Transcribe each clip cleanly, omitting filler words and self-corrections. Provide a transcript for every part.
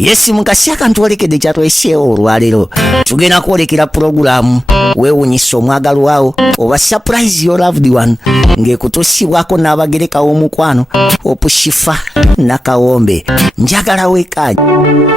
Yes mukasi akantu olekedde kyatweseewo olwaleero tugenda kwolekera pulogulaamu weewuunyisa omwagalwa wawo oba surprise your loved one ng'ekutuusibwako n'abagereka w'omukwano Opushifa Nakawombe njagala weekaaji.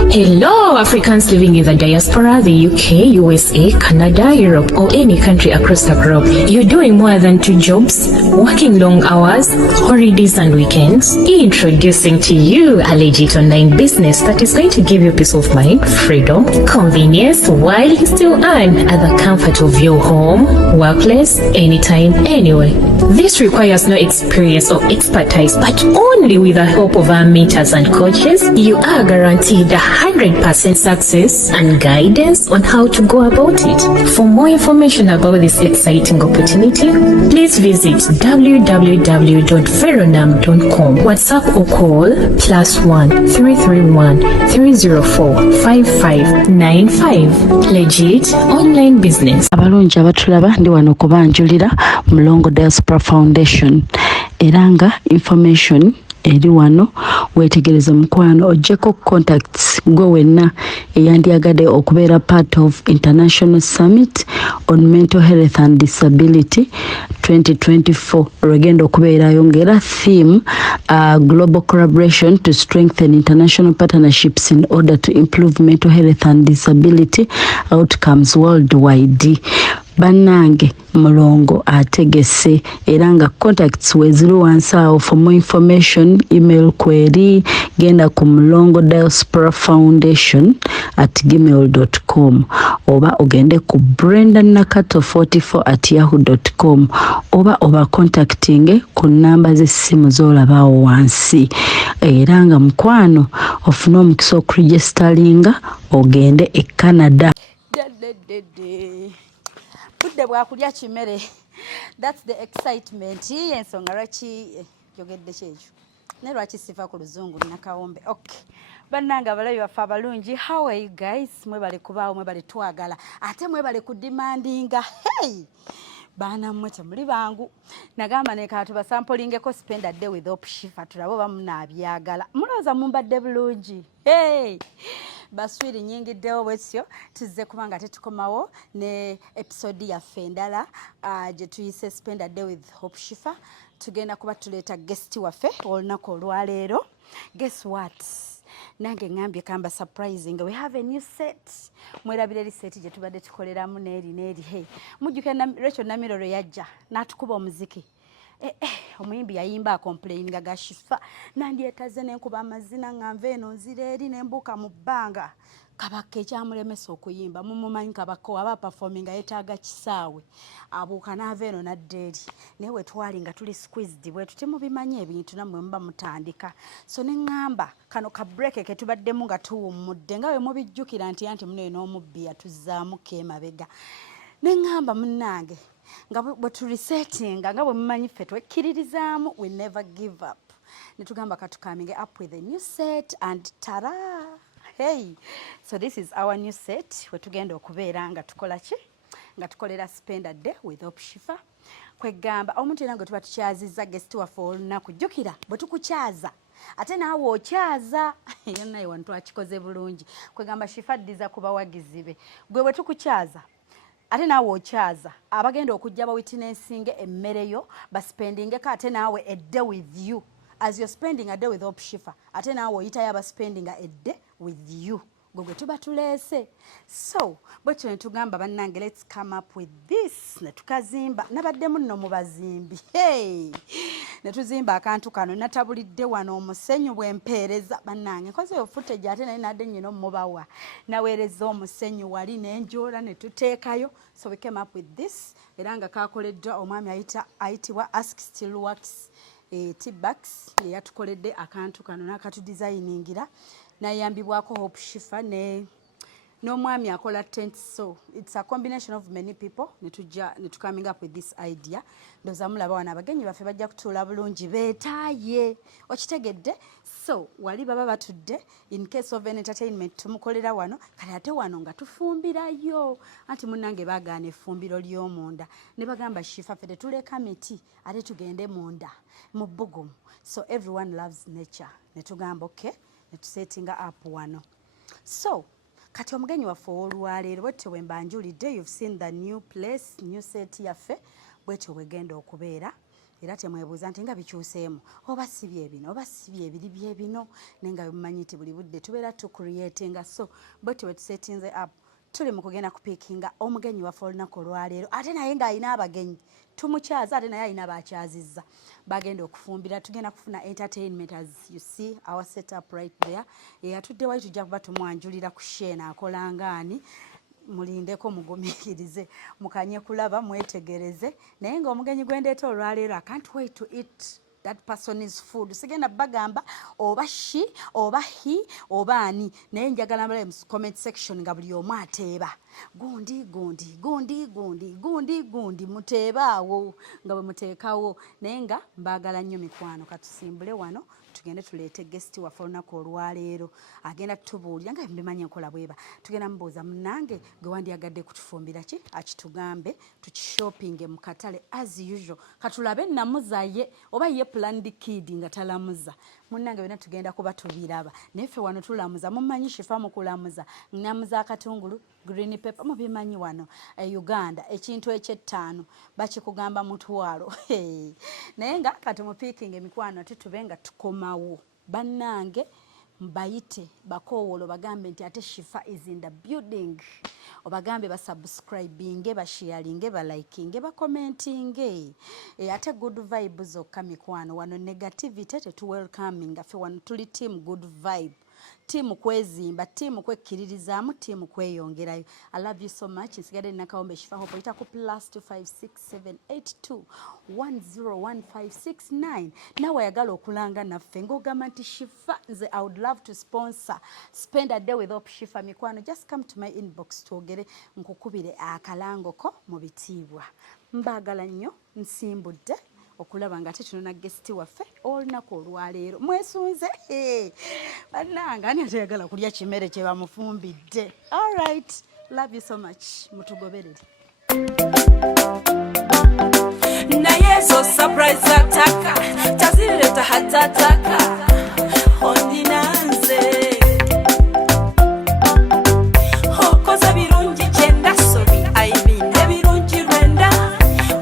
Hello Africans living in the diaspora, the UK, USA, Canada, Europe or any country across the globe. You're doing more than 2 jobs, working long hours, holidays and weekends. Introducing to you a legit online business that is going to give you peace of mind, freedom, convenience while you still earn at the comfort of your home, workplace, anytime, anywhere. This requires no experience or expertise, but only with the help of our mentors and coaches, you are guaranteed 100% success and guidance on how to go about it. For more information about this exciting opportunity, please visit www.veronam.com. WhatsApp or call +1 331 304 5595. Legit online business. Abalungi abatulaba ndi wano kubanjulira Mulongo Diaspora Foundation eranga information eri wano wetegereza mukwano ojjeko contacts gwe wenna eyandyagadde okubeera part of International Summit on Mental Health and Disability 2024 lwegenda okubeerayo ng'era theme global collaboration to strengthen international partnerships in order to improve mental health and disability outcomes worldwide. Bannange Mulongo ategese era nga contacts weziri wansi awo. For more information email query genda ku mulongo-foundation@gmail.com oba ogende ku brendanakato44@yahoo.com oba contacting ku namba z'essimu z'olabaawo wansi. Era nga mukwano ofuna omukisa okuregistaringa ogende e Canada. Budde bwakulya kimere. That's the excitement. Ensonga lwaki jogedde kyekyo. Ne lwaki sifa ku luzungu Nakawombe. Okay. Bannanga abalabi baffe abalungi, how are you guys? Mwebale kubaawo, mwebale twagala. Ate mwebale ku demandinga. Hey! Baana mmwe temuli bangu. Nagamba ne kaatu basampulingeko spend a day with Opushifa tulabo bamunaabyagala. Mulowooza mumbadde bulungi. Hey! Baswiri nyingiddewo bwetyo tuzze kubanga tetukomawo ne episode yaffe endala gye tuyise spend a day with Opushifa. Tugenda kuba tuleeta guest waffe olunaku olwaleero. Guess what? Nange ngambye kamba surprising. We have a new set. Mwerabire set gye tubadde tukoleramu neeri. Hey, mujjuke na Rachel Namiroro yajja n'atukuba omuziki. Omuyimbi yayimba complaining agashifa nandyetaze nenkuba amazina ngamve eno nzira eri nembuka mu bbanga. Kabaka ekyamulemesa okuyimba mumumanyi kabako aba performing yetaaga kisaawe abuuka n'ava eno nadda eri naye we twali nga tuli squeezed bwetu temubimanyi ebintu nammwe muba mutandika. So ne ŋŋamba kano ka break ke tubaddemu nga tuwummudde nga we mubijjukira nti muno n'omubbi yatuzzaamu keemabega. Ne ŋŋamba munnange nga bwe tulisetinga nga bwe mumanyi ffe twekkiririzaamu, we never give up. Ne tugamba katukaminge up with a new set and tara. Hey, so this is our new set. We tugenda okubeera nga tukola ki? Nga tukolera spend a day with Opushifa. Kwegamba omuntu era nga tuba tukyazizza guest waffe olunaku. Jjukira bwe tukukyaza ate naawe okyaza yonna ye wantu akikoze bulungi. Kwegamba Shifa addiza ku bawagizi be. Gwe bwe tukukyaza ate naawe okyaza abagenda okujja bawitnessinge emmere baspendingeko ate naawe a day with you. As you're spending a day with Opushifa, ate naawe oyitayo abaspending a day with you. Gwe tuba tuleese. So, bwetyo ne tugamba bannange, let's come up with this. Ne tukazimba. Nabaddemu nno mu bazimbi. Hey! Ne tuzimba akantu kano. Natabulidde wano omusenyu bw'empeereza. Bannange, nkoze yo footage ate naye nadde nnyina omubawa. Naweereza omusenyu wali n'enjoola ne tuteekayo. So we came up with this. Era nga kaakoleddwa omwami ayitibwa Ask Still Works. T-Bax yatukoledde akantu kano n'akatudesigningira nayambibwako Opushifa n'omwami akola tent. So it's a combination of many people. Ne coming up with this idea. Ndoza mulaba wana abagenyi baffe bajja kutuula bulungi beetaaye okitegedde. So wali baba batudde in case of entertainment tumukolera wano kale ate wano nga tufumbirayo anti munnange baagaana effumbiro ly'omunda ne bagamba Shifa ffe tetuleka miti ate tugende munda mu bbugumu. So everyone loves nature. Ne tugamba okay, ne tusettinga up wano. So kati omugenyi waffe olwaleero bwetyo bwe mbanjulidde, you've seen the new place, new set yaffe bwetyo bwegenda okubeera. Era temwebuuza nti nga bikyuseemu oba si byebino oba si byebiri byebino naye nga bimumanyi nti buli budde tubeera tucreatinga. So bwetyo bwe tusetinze up tuli mu kugenda kupiikinga omugenyi waffe olunaku olwaleero, ate naye ng'alina abagenyi tumukyaza, ate naye alina baakyazizza bagenda okufumbira. Tugenda kufuna entertainment as you see our setup right there. Atudde wali tujja kuba tumwanjulira ku sheena akola ngaani. Mulindeko mugumiikirize mukanye kulaba mwetegereze, naye ng'omugenyi gwendeeta olwaleero I can't wait to eat that person's food. Sigenda bagamba oba she oba he oba ani, naye njagala mbale mu comment section nga buli omu ateeba gundi muteebaawo nga bwe muteekawo, naye nga mbaagala nnyo mikwano. Katusimbule wano tugende tuleete guest waffe olunaku olwaleero agenda tutubuulira nga mbimanyi enkola bweba. Tugenda mubuuza munnange gwe wandyagadde kutufumbira ki akitugambe tukishoppinge mu katale as usual. Katulabe namuzaye oba ye planned kid nga talamuza munnange byonna tugenda kuba tubiraba. Naye ffe wano tulamuza, mumanyi Shifa mu kulamuza namuza akatungulu green pepper mubimanyi wano Uganda ekintu eky'ettaano bakikugamba mutwalo. Naye nga katumupiikinga emikwano titube nga tukomawo bannange mbayite bakoowolo bagambe nti ate Shifa is in the building, obagambe basubscribinge basharinge balikinge bakomentinge. Ate good vibe zokka mikwano wano negativity tetuwelcoming. Ffe wano tuli team good vibe, timu kwezimba, timu kwekkiririzaamu, timu kweyongerayo. I love you so much. Nsigadde nina Kawombe Shifa Hope. Oyita ku +25678210159 nawe ayagala okulanga naffe ng'ogamba nti Shifa nze I would love to sponsor spend a day with Hope Shifa mikwano, just come to my inbox twogere nkukubire akalangoko mu bitiibwa. Mbaagala nnyo, nsimbudde okulaba nga tetunona guest waffe olunaku olwaleero. Mwesunze bannange ani atayagala kulya kimere kye bamufumbidde. All right, love you so much. Mutugoberere naye zo surprise ataka tazileta hatataka ondinanze okoza birungi kyenda sobi aibine birungi rwenda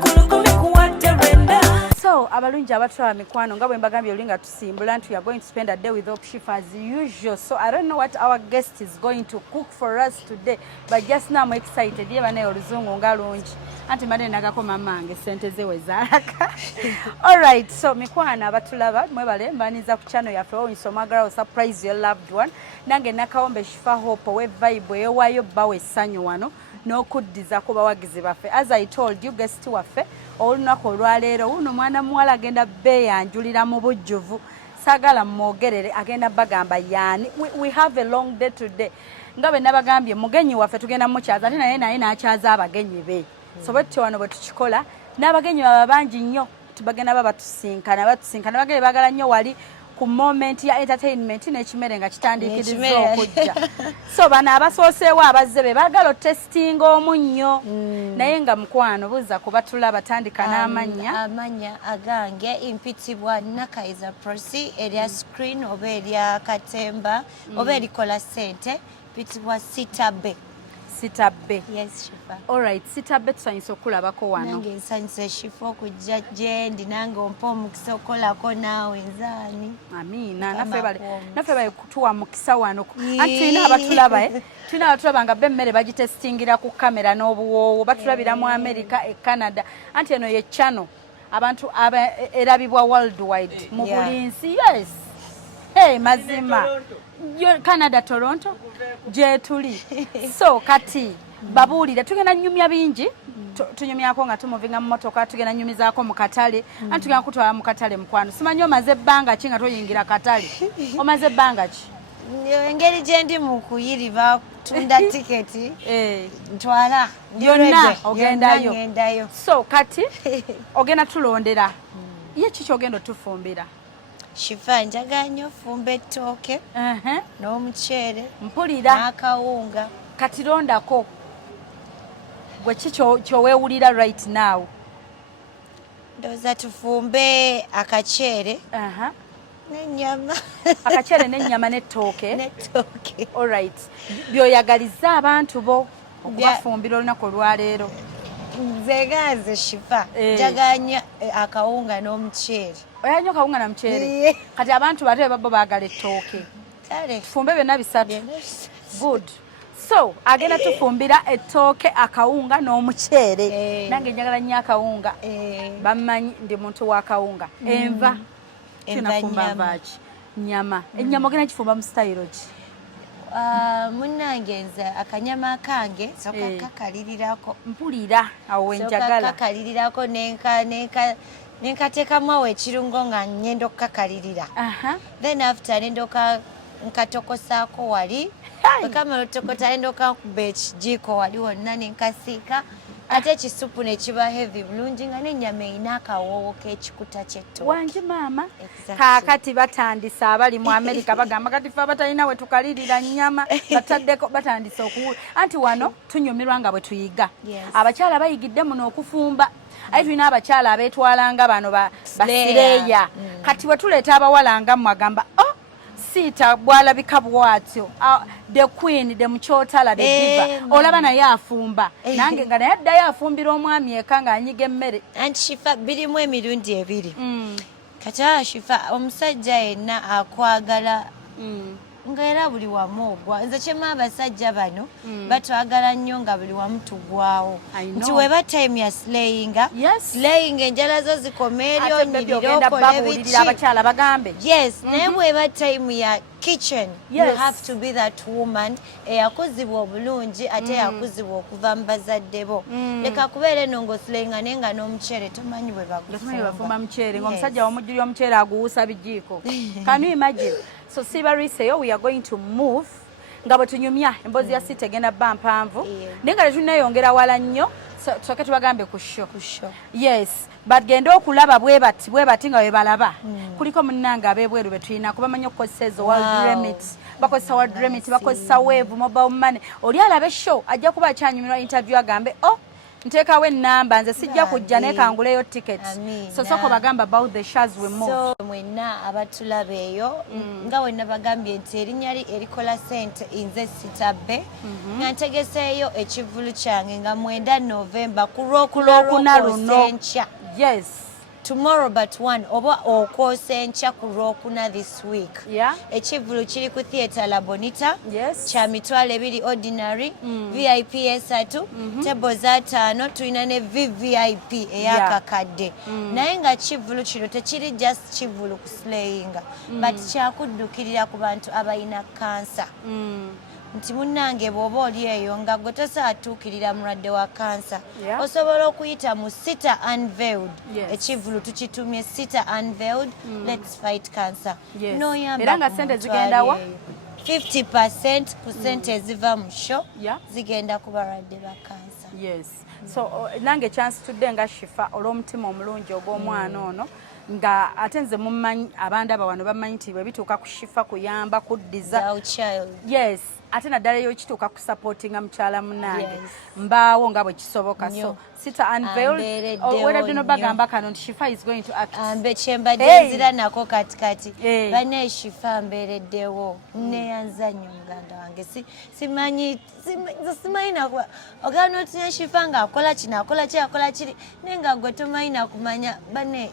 kulukumi kuwadde rwenda. So abalungi abatwala mikwano nga bwe mbagambye oli nga tusimbula nti we are going to spend a day with Hope Shifa as usual. So I don't know what our guest is going to cook for us today, but just now I'm excited. Ye banaye oluzungu nga lungi anti mbadde nagako mamange sente ze wezalaka. All right, so mikwano abatulaba mwebale mbaniza ku channel yaffe Nsomagala surprise your loved one. Nange Nakawombe Shifa Hope we vibe ewayo bawe essanyu wano n'okuddiza ku bawagizi baffe. As I told you, guest waffe olunaku olwaleero uno mwana muwala agenda beeyanjulira mu bujjuvu, saagala mwogerere, agenda bagamba yaani. We have a long day today. Nga bwe nabagambye mugenyi waffe tugenda mukyaza ate naye n'akyaza abagenyi be. So bwetyo wano bwe tukikola n'abagenyi baba bangi nnyo tubagenda baba batusinkana bagenda bagala nnyo wali ku moment ya entertainment n'ekimere nga kitandikiriza okujja. So bano abasooseewo abazze be baagala testing omunnyo naye nga mukwano buuza kuba tulaba tandika n'amannya. Amanya agange impitibwa Nakaiza Prosi erya screen oba erya katemba oba erikola sente pitibwa Sitabe. Sitabe. Yes, Shifa. All right, Sitabe tusanyisa okulabako wano. Nange nsanyusa Shifa okujja gyendi nange ompa omukisa okolako naawe nzaani. Amiina. Naffe bali kutuwa mukisa wano. Anti tulina abatulaba nga b'emmere bagitestingira ku kamera n'obuwoowo batulabira mu America Canada. Anti eno ye channel abantu erabibwa worldwide mu buli nsi. Yes. Hey, mazima. Canada, Toronto, jetuli. So kati babuulire tugenda nyumya bingi tunyumyako nga tumuvinga mu motoka tugenda nyumizaako mu katale anti tugenda kutwala mu katale mukwano. Simanyi omaze ebbanga ki nga toyingira katale? Omaze ebbanga ki? Engeri gye ndi mu kuyiriba tunda tiketi ntwala yonna ogendayo. So kati ogenda tulondera ye kiki ogenda otufumbira? Shifa njagala nnyo fumba ettooke n'omuceere mpulira n'akawunga. Kati londako gwe ki kyoweewulira right now? Ndowooza tufumbe akaceere N'ennyama. Akacere n'ennyama n'ettooke. N'ettooke. All right. Byoyagaliza abantu bo okubafumbira olunaku olwaleero. Nze Shifa njaganya akawunga n'omuceere. Oyanywa kawunga na muceere. Kati abantu bate babo baagala ettooke. Kale. Tufumbe byonna bisatu. Good. So, agenda tufumbira ettooke, akawunga n'omuceere. Nange njagala nnyo akawunga. Bammanyi ndi muntu wa kawunga. Enva. Tunafumba nvaaki. Nyama. Ennyama ogenda kifumba mu style ki? Munnange nze akanyama kange soka kakalirirako. Mpulira awo wenjagala. Soka kakalirirako nenkateekamu awo ekirungo nga ngenda okukakalirira. Then after nendoka nkatokosaako wali. Wekamala otokota nendoka nkuba ekijiiko wali wonna nenkasiika. Ate ekisupu ne kiba heavy bulungi nga n'ennyama erina akawoowo k'ekikuta ky'ettooke. Wangi maama. Kaakati batandisa abali mu America bagamba kati ffe abatalina we tukalirira nnyama bataddeko batandisa okuwula. Anti wano tunyumirwa nga bwe tuyiga. Abakyala bayigidde muno okufumba. Aye tulina abakyala abeetwalanga bano basireeya. Kati bwe tuleeta abawala nga mmwe agamba Sita bwalabika bwatyo. The queen, the muchotala, the diva. Olaba naye afumba. Nange nga naye addayo afumbira omwami eka ng'anyiga emmere. Anti Shifa birimu emirundi ebiri. Kati Shifa omusajja yenna akwagala nga era buli wamu ogwa. Nze kyema abasajja bano batwagala nnyo nga buli wamu tugwawo. Nti weba time ya slayinga. Slaying enjala zo zikoma eri onyirira okole biki. Abakyala bagambe. Yes, naye weba time ya kitchen. You have to be that woman eyakuzibwa obulungi ate yakuzibwa okuva mu bazadde bo. Leka kubeera eno ng'oslayinga naye nga n'omuceere tomanyi bwe bagufumba muceere ng'omusajja wamujjulira omuceere aguwusa bijiiko. Can you imagine? So Sibariseyo, we are going to move. Nga bwe tunyumya emboozi ya Sita egenda bba mpanvu. Naye nga tetunneyongera wala nnyo. Soke tubagambe ku show. Yes. But genda okulaba bwe bati nga bwe balaba. Kuliko munnange ab'ebweru be tulina kubamanyi okukozesa ezo World Remit. Bakozesa World Remit, bakozesa Wave, Mobile Money. Oli alaba show ajja kuba akyanyumirwa interview agambe nteekawo ennamba nze sijja kujja nekanguleyo ticket. So soko bagamba about the shares we move. So mwenna abatulaba eyo nga wenna bagambye nti erinnya erikola sente nze Sitabbe nga ntegeseeyo ekivulu kyange nga 9 November ku Lwokuna luno. Yes. Tomorrow but one oba okwosenkya ku Lwokuna this week. Ekivulu kiri ku Theatre La Bonita. Kya mitwalo 2 ordinary, VIP 3, table za 5, tulina ne VVIP eyakakadde. Naye nga kivulu kino tekiri just kivulu ku slayinga but kyakuddukirira ku bantu abalina kansa. Nti munnange bw'oba oli eyo nga gwe tosaatuukirira mulwadde wa kansa osobola okuyita mu Sita Unveiled. Ekivulu tukitumye Sita Unveiled, let's fight cancer. Era nga sente zigenda wa? 50% ku sente eziva mu show zigenda ku balwadde ba kansa. So nange chance tudde nga Shifa olw'omutima omulungi ogw'omwana ono nga ate nze mumanyi abandaba wano bamanyi nti bwe bituuka ku Shifa kuyamba kuddiza. Ate naddala yo kituuka ku supportinga mukyala munnange mbaawo nga bwe kisoboka. So Sita Unveiled werabye no bagamba kano nti Shifa is going to act. Kyembadde nzira nako katikati bane Shifa mbeereddewo neyanza nnyo muganda wange simanyi nakuba ogana otunya Shifa ng'akola kino akola ki akola kiri naye nga gwe tomanyi nakumanya bane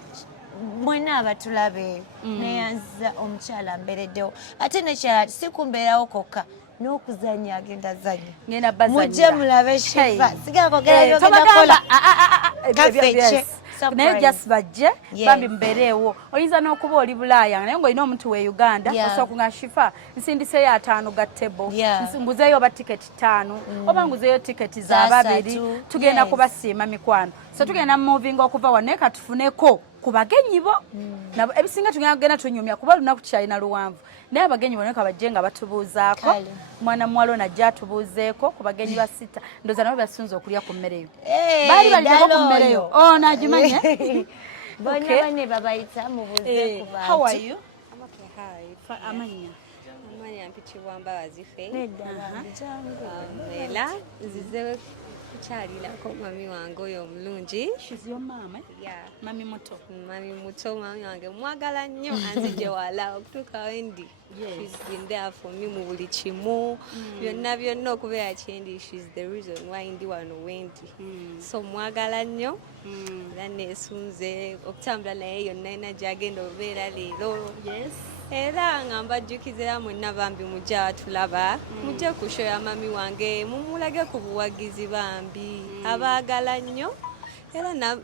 mwenna abatulabe neyanza omukyala mbeereddewo ate nekyala sikumbeerawo kokka n'okuzanya agenda zanya mujje mulabe Shifa sigakogera byogenda kola kafeche naye just bajje bambi mbeereewo oyinza n'okuba oli Bulaaya naye ng'olina omuntu we Uganda osooka nga Shifa nsindiseeyo 5 ga table nguzeeyo oba tiketi 5 oba nguzeeyo tiketi za 2 tugenda kubasiima mikwano so tugenda moving okuva wano naye katufuneko ku bagenyi bo ebisinga tugenda tunyumya kuba lunaku kyalina luwanvu naye abagenyi boneka bajje nga batubuuzaako mwana muwala najja atubuuzeeko ku bagenyi ba Sita ndoza nabo basunze okulya ku mmereyo baali baliko ku mmereyo nagimanye bone babayita mubuuze ku bantu. How are you? I'm okay. Hi. Amanya Mpitibwa Mbabazi Faye. Ela nzize kukyalirako mami wange oyo omulungi. She's your mama? Yeah. Mami muto? Mami muto, mami wange mwagala nnyo anzije wala okutuuka wendi. She's been there for me mu buli kimu. Byonna okubeera kyendi, she's the reason why ndi wano wendi. So mwagala nnyo. Era neesunze okutambula naye yonna ina gyagenda obeera leero. Yes. Era nga mbajjukizira mwenna bambi mujja batulaba mujje ku show ya mami wange mumulage ku buwagizi bambi abaagala nnyo era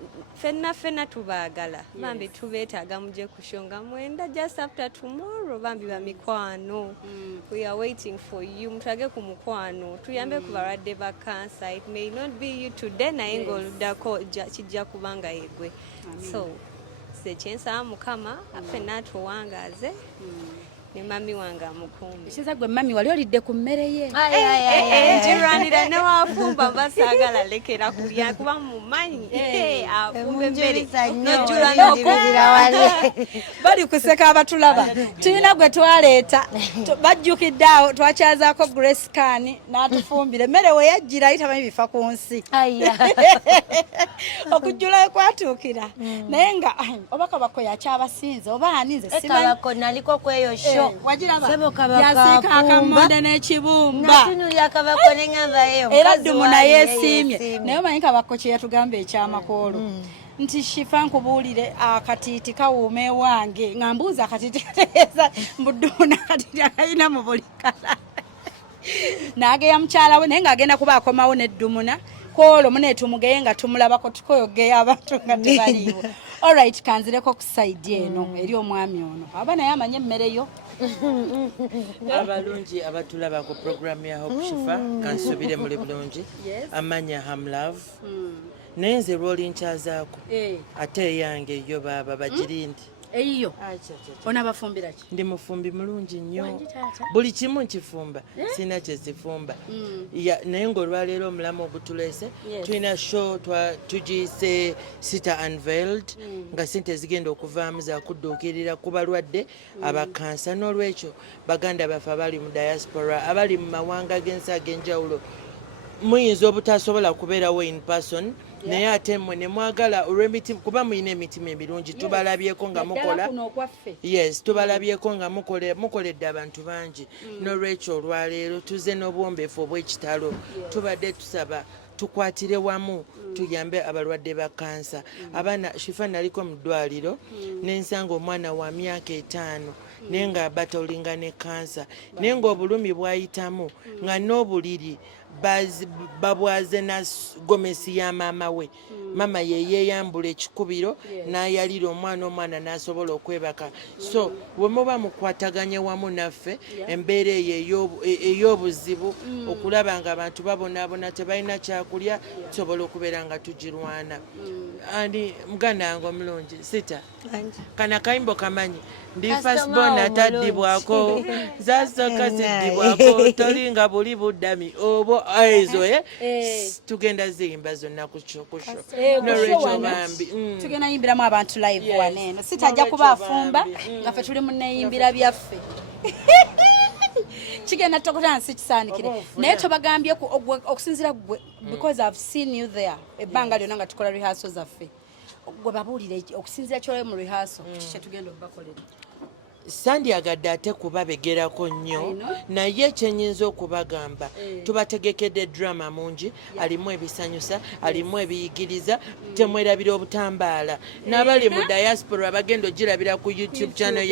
fenna tubaagala bambi tubeetaaga mujje ku show nga mwenda just after tomorrow bambi bamikwano. We are waiting for you mutulage ku mukwano tuyambe ku balwadde ba cancer. It may not be you today naye ng'oluddako kijja kubanga yegwe. So sekyensaba mukama fenna tuwangaze ne mami wange amukumbi. Kiza gwe mami wali olidde ku mmere ye? Njirwanira ne wafumba basaagala lekera kulya kuba mumanyi afumba emmere nojjula n'okubira wale. Bali kuseka abatulaba tulina gwe twaleeta bajjukidde awo twakyazaako Grace Kani n'atufumbira emmere we yajjira ayitamanyi bifa ku nsi okujjula kwatuukira naye nga obakabako yakyabasinze oba aninze Kabako naliko kweyo show. Wajiraba yasika akamanda n'ekibumba natunuulira Kabako ne ngamba eyo era ddumu naye esiimye naye omanyi Kabako kye yatugamba ekyamakoolo nti Shifa nkubuulire akatiiti kawuuma ewange nga mbuuza akatiiti kategeeza mbuddumu n'akatiiti akalina mu buli kala n'ageya mukyala we naye ng'agenda kuba akomawo n'eddumuna koolo muneetumugeyo nga tumulabako tukoyogeyo abantu nga tebaliiwo. Alright, kanzireko ku side eno eri omwami ono aba naye amanye emmere yo. Abalungi abatulaba ku programu ya Hope Shifa kansubire muli bulungi amanya Hamlove naye nze lw'olinkyazaako ate eyange yo baba bagirindi eyiyo ona bafumbira ki? Ndi mufumbi mulungi nnyo buli kimu nkifumba sina kyezifumba naye ng'olwaleero omulamu ogutulese tulina show tugiyise Sita Unveiled nga sente zigenda okuvaamu zakudduukirira ku balwadde abakansa n'olwekyo baganda baffe abali mu diaspora abali mu mawanga g'ensi ag'enjawulo muyinza obutasobola kubeerawo in person naye ate mmwe ne mwagala olw'emitima kuba muyina emitima emirungi tubalabyeko nga mukola tubalabyeko nga mukoledde abantu bangi n'olwekyo olwaleero tuze n'obwombeefu obw'ekitalo tubadde tusaba tukwatire wamu tuyambe abalwadde ba kansa. Abaana Shifa naliko mu ddwaliro n'ensanga omwana wa myaka 5 naye nga batolinga ne kansa naye ng'obulumi bwayitamu nga n'obuliri babwaze na gomesi ya mama we mama yeyambula ekikubiro n'ayalira omwana n'asobola okwebaka. So bwe muba mukwataganye wamu naffe embeera eyo ey'obuzibu okulaba nga abantu babonaabona tebalina kyakulya tusobola okubeera nga tugirwana. Andi muganda wange omulungi Sita kana kayimbo kamanyi ndi first born ataddibwako zasooka ziddibwako tolinga buli buddami obo ezo tugenda ziyimba zonna ku sho n'olwekyo bambi tugenda yimbiramu abantu live waneeno Sita ajja kuba afumba nga ffe tuli muneeyimbira byaffe kigenda tokotansi kisaanikire naye tobagambye okusinzira gwe because I've seen you there ebbanga lyonna nga tukola rehearsal zaffe gwe babuulire okusinzira kyolayo mu rehearsal kye tugenda okubakolera. Sandyagadde ate kubabegerako nnyo naye kyenyinza okubagamba tubategekedde drama mungi alimu ebisanyusa alimu ebiyigiriza temwerabira obutambaala n'abali mu diaspora bagenda ogirabira ku YouTube channel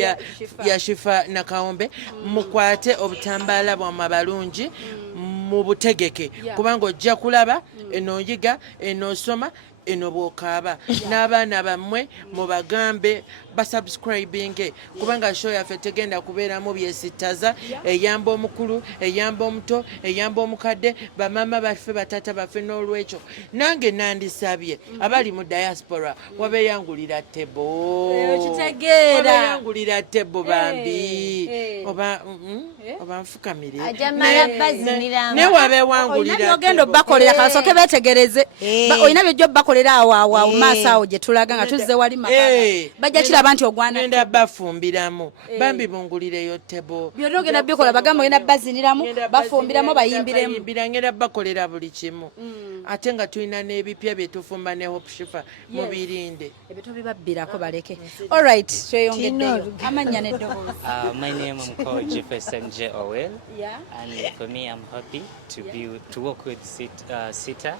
ya Shifa Nakawombe mukwate obutambaala bwammwe abalungi mu butegeke kubanga ojja kulaba enooyiga enoosoma eno bw'okaaba n'abaana bammwe mubagambe basubscribinge kubanga show yaffe tegenda kubeeramu byesittaza eyamba omukulu eyamba omuto eyamba omukadde bamama baffe batata baffe n'olwekyo nange nandisabye abali mu diaspora wabeeyangulira tebo wabeeyangulira tebo bambi oba nfukamire ne wabeewangulira ogenda obbakolera kasooke beetegereze olina byojja obbakolera awo maaso awo gye tulaga nga tuzze wali makaka bajja olaba nti ogwana ngenda bafumbiramu bambi bungulireyo tebo byonna ogenda bikola bagamba ogenda baziniramu bafumbiramu bayimbiremu ngenda bakolera buli kimu ate nga tulina n'ebipya byetufumba ne Hope Shifa mubirinde ebyo tobibabbirako baleke alright tweyongeddeyo amannya n'eddoboozi. My name is called Jefferson J. Owell, and for me, I'm happy to work with Sita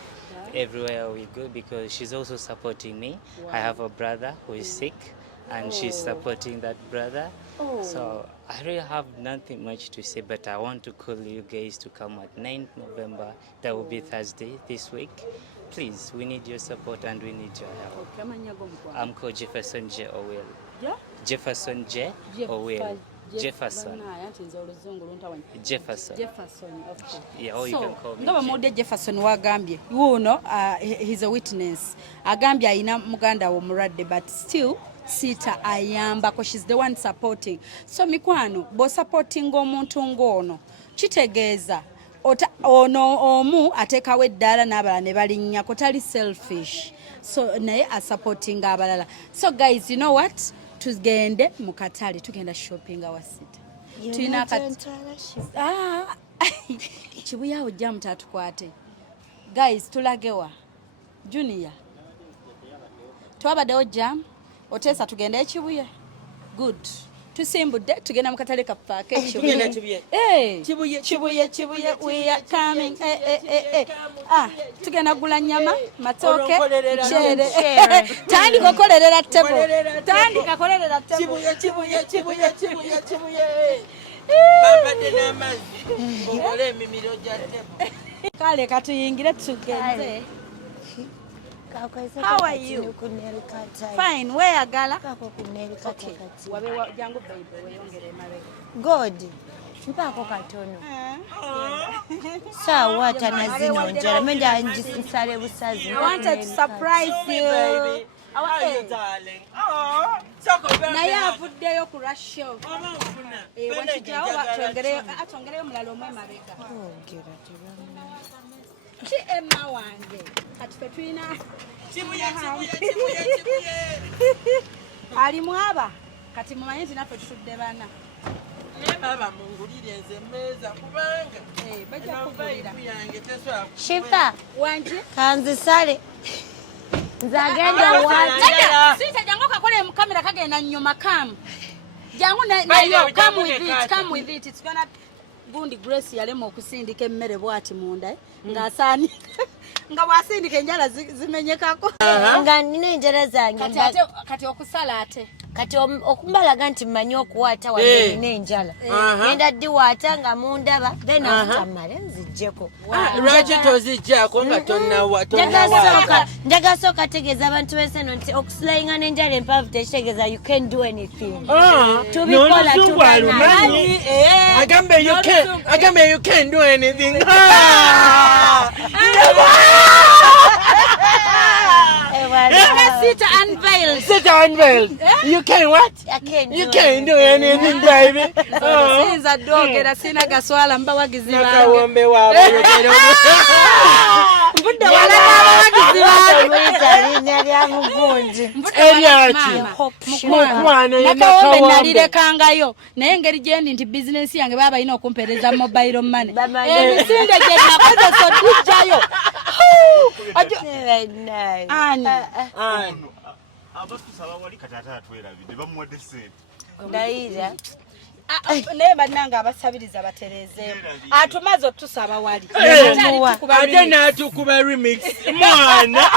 everywhere we go because she's also supporting me. I have a brother who is sick, and she's supporting that brother. So I really have nothing much to say, but I want to call you guys to come at 9th November. That will be Thursday this week. Please, we need your support and we need your help. I'm called Jefferson J. Owell. Jefferson J. Owell. Jefferson. Jefferson. Okay. Yeah, or you can call me. Ngaba mode Jefferson wagambye. You know, he's a witness. Agambye ayina muganda wo muradde, but still Sita ayamba because she's the one supporting. So mikwano bo supporting omuntu ngono kitegeeza ono omu atekawo eddala n'abalala ne balinnya kotali selfish. So naye a supporting abalala. So guys, you know what? Tugende mu katale tugenda shopping awa Sita. Tulina Kibuya ojja mutatukwate. Guys, tulagewa. Junior. Twabaddewo jam. Otesa tugenda ekibuye. Good. Tusimbudde tugenda mu katale ka paake ekibuye. Kibuye we are coming. Tugenda gula nyama, matooke, chere. Tandika kolerera tebo. Tandika kolerera tebo. Kibuye. Baba dena mazi. Ngole mimiro ja tebo. Kale katuyingire tugende. How are you? Fine. Where gala? Okay. Jangu baby weyongere mabega. God. Mpako katono. Sawa atanazino njala. Menda njisale busazi. I wanted to surprise you. How are you, darling? Naye avuddeyo ku rush show. Wakijawo atwongereyo mulala omwe mabega. Ki Emma wange kati fe tulina Kibuye ali mwaba kati mumanyi nti naffe tutudde bana baba mungulire nze mmeeza kubanga bajja kuvulira yange teswa Shifa wanje kanzisale nzagenda wanje Sita jangu kakole mu kamera kagenda nnyuma kam jangu nayo come with it it's gonna gundi Grace yalema okusindika emmere bwati munda ng'asaani nga bwasindika enjala zimenyekako nga nina enjala zange kati okusala ate kati okumbalaga nti mmanyi okuwaata wadde nina enjala genda ddiwaata nga then afutamale nzijjeko lwaki tozijjako nga njagala sooka tegeeza abantu b'enseno nti okusilayinga n'enjala empaavu tekitegeeza you can do anything tubikola tubalumanyi agambe you can do anything Sita unveiled. You can what? You can do anything, baby. Sinza dogera sina gaswala mbawagizi bange. Nakawombe wabo yogero. Mbudde wala abawagizi bange. Mwita lya mugunji. Eryaki. Mukwano ye nakawombe. Nalirekangayo. Naye engeri gyendi nti business yange baba ina okumpereza mobile money. Emisinde gye nakoze so tujjayo. Ani. Abatusaba wali katata atwerabide bamuwadde sente. Ndayira. Naye bannanga abasabiriza batereezeemu. Atumaze otusaba wali. Ate n'atukuba remix. Mwana.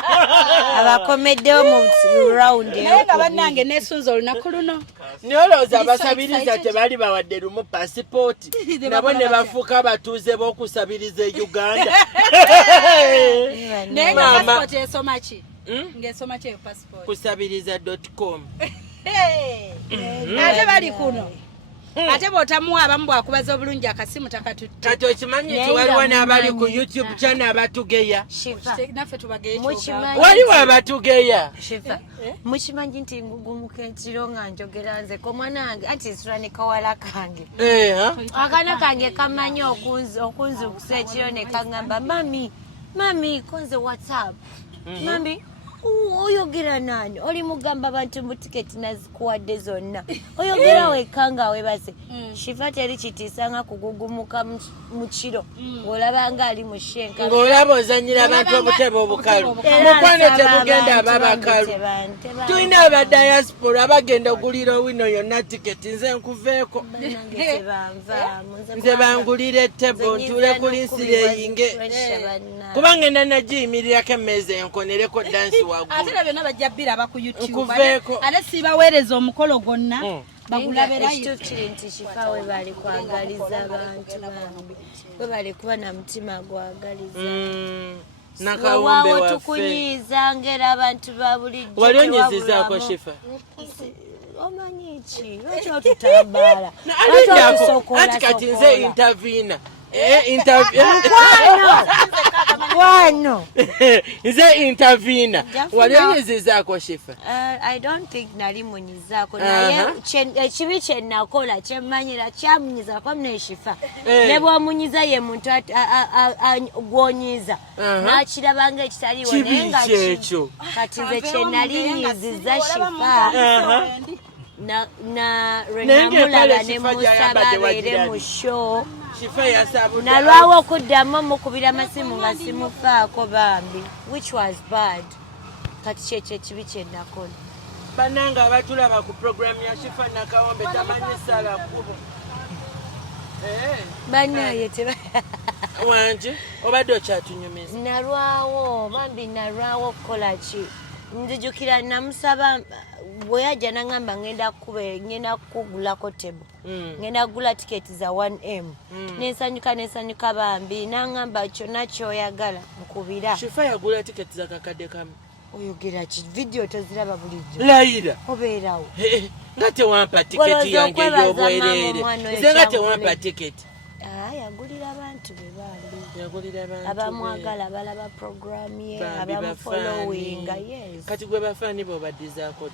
Abakomeddewo mu round eyo. Naye nga bannange neesunza olunaku luno. Nyolooza abasabiriza tebali bawadde lumu pasipooti. Nabo ne bafuuka abatuuze b'okusabiriza e Uganda. Naye nga pasipooti esoma ki? Ng'esoma ki eyo pasipooti? Kusabiriza.com. Ate bali kuno. Ate bw'otamuwa abamu bw'akubaza obulungi akasimu takatutte. Kati okimanyi nti waliwo n'abali ku YouTube channel abatugeya. Naffe tubageye Waliwo abatugeya. Mukimanyi nti ngugumuka ekiro nga njogera nze ko mwanange anti nsula ne kawala kange. Akaana kange kamanyi okunzukusa ekiro ne kaŋŋamba mami konze WhatsApp. Mami oyogera nani oli mugamba abantu mu tiketi nazikuwadde zonna oyogera wekanga webase Shifa teri kitisanga kugugumuka mu kiro olaba nga ali mu shenka ngolaba ozanyira abantu obutebe obukalu mukwano tebugenda ababakalu tulina aba diaspora abagenda ogulira owino yonna tiketi nze nkuveeko nze bangulira ettebo ntule kuli nsire eyinge kubanga ngenda nagiyimirirako emmeeza enkonereko dansi waggulu ate byonna bajja biraba ku YouTube ate sibaweereza omukolo gwonna bagulaberayo kiri nti Shifa we bali kwagaliza abantu bambi we bali kuba na mutima gwagaliza nakawombe waffe tukunyiza ngera abantu ba bulijjo wali onyizizaako Shifa omanyi ki lwaki otutambala ati kati nze intervina Wano. Nze intervina. Wali onyizizaako Shifa? I don't think nali munyizaako. Naye ekibi kye nakola kyemmanyira kyamunyizaako ne Shifa. Ne bw'omunyiza ye muntu gw'onyiza. N'akirabanga ekitaliwo naye nga kyekyo. Kati nze kye nali nyiziza Shifa. Na renamulaba ne musaba abeere mu show. Nalwawo okuddamu mukubira amasimu nga simufaako bambi which was bad kati kyekyo ekibi kye nakola bannanga abatulaba ku programu ya Shifa Nakawombe tamanyi sala kubo bannaye wanje obadde okyatunyumiza nalwawo bambi nalwawo okukola ki nzijukira namusaba bwe yajja nangamba ngenda kugulako tebo ngenda kugula tiketi za 1M nensanyuka bambi nangamba kyonna kyoyagala nkubira Shifa yagula tiketi za kakadde kamu oyogera ki video toziraba bulijjo layira obeerawo nga tewampa tiketi yange ey'obwereere nze nga tewampa tiketi yagulira abantu be bambi abamwagala balaba program ye abamufollowinga yes kati gwe bafaani b'obaddizaako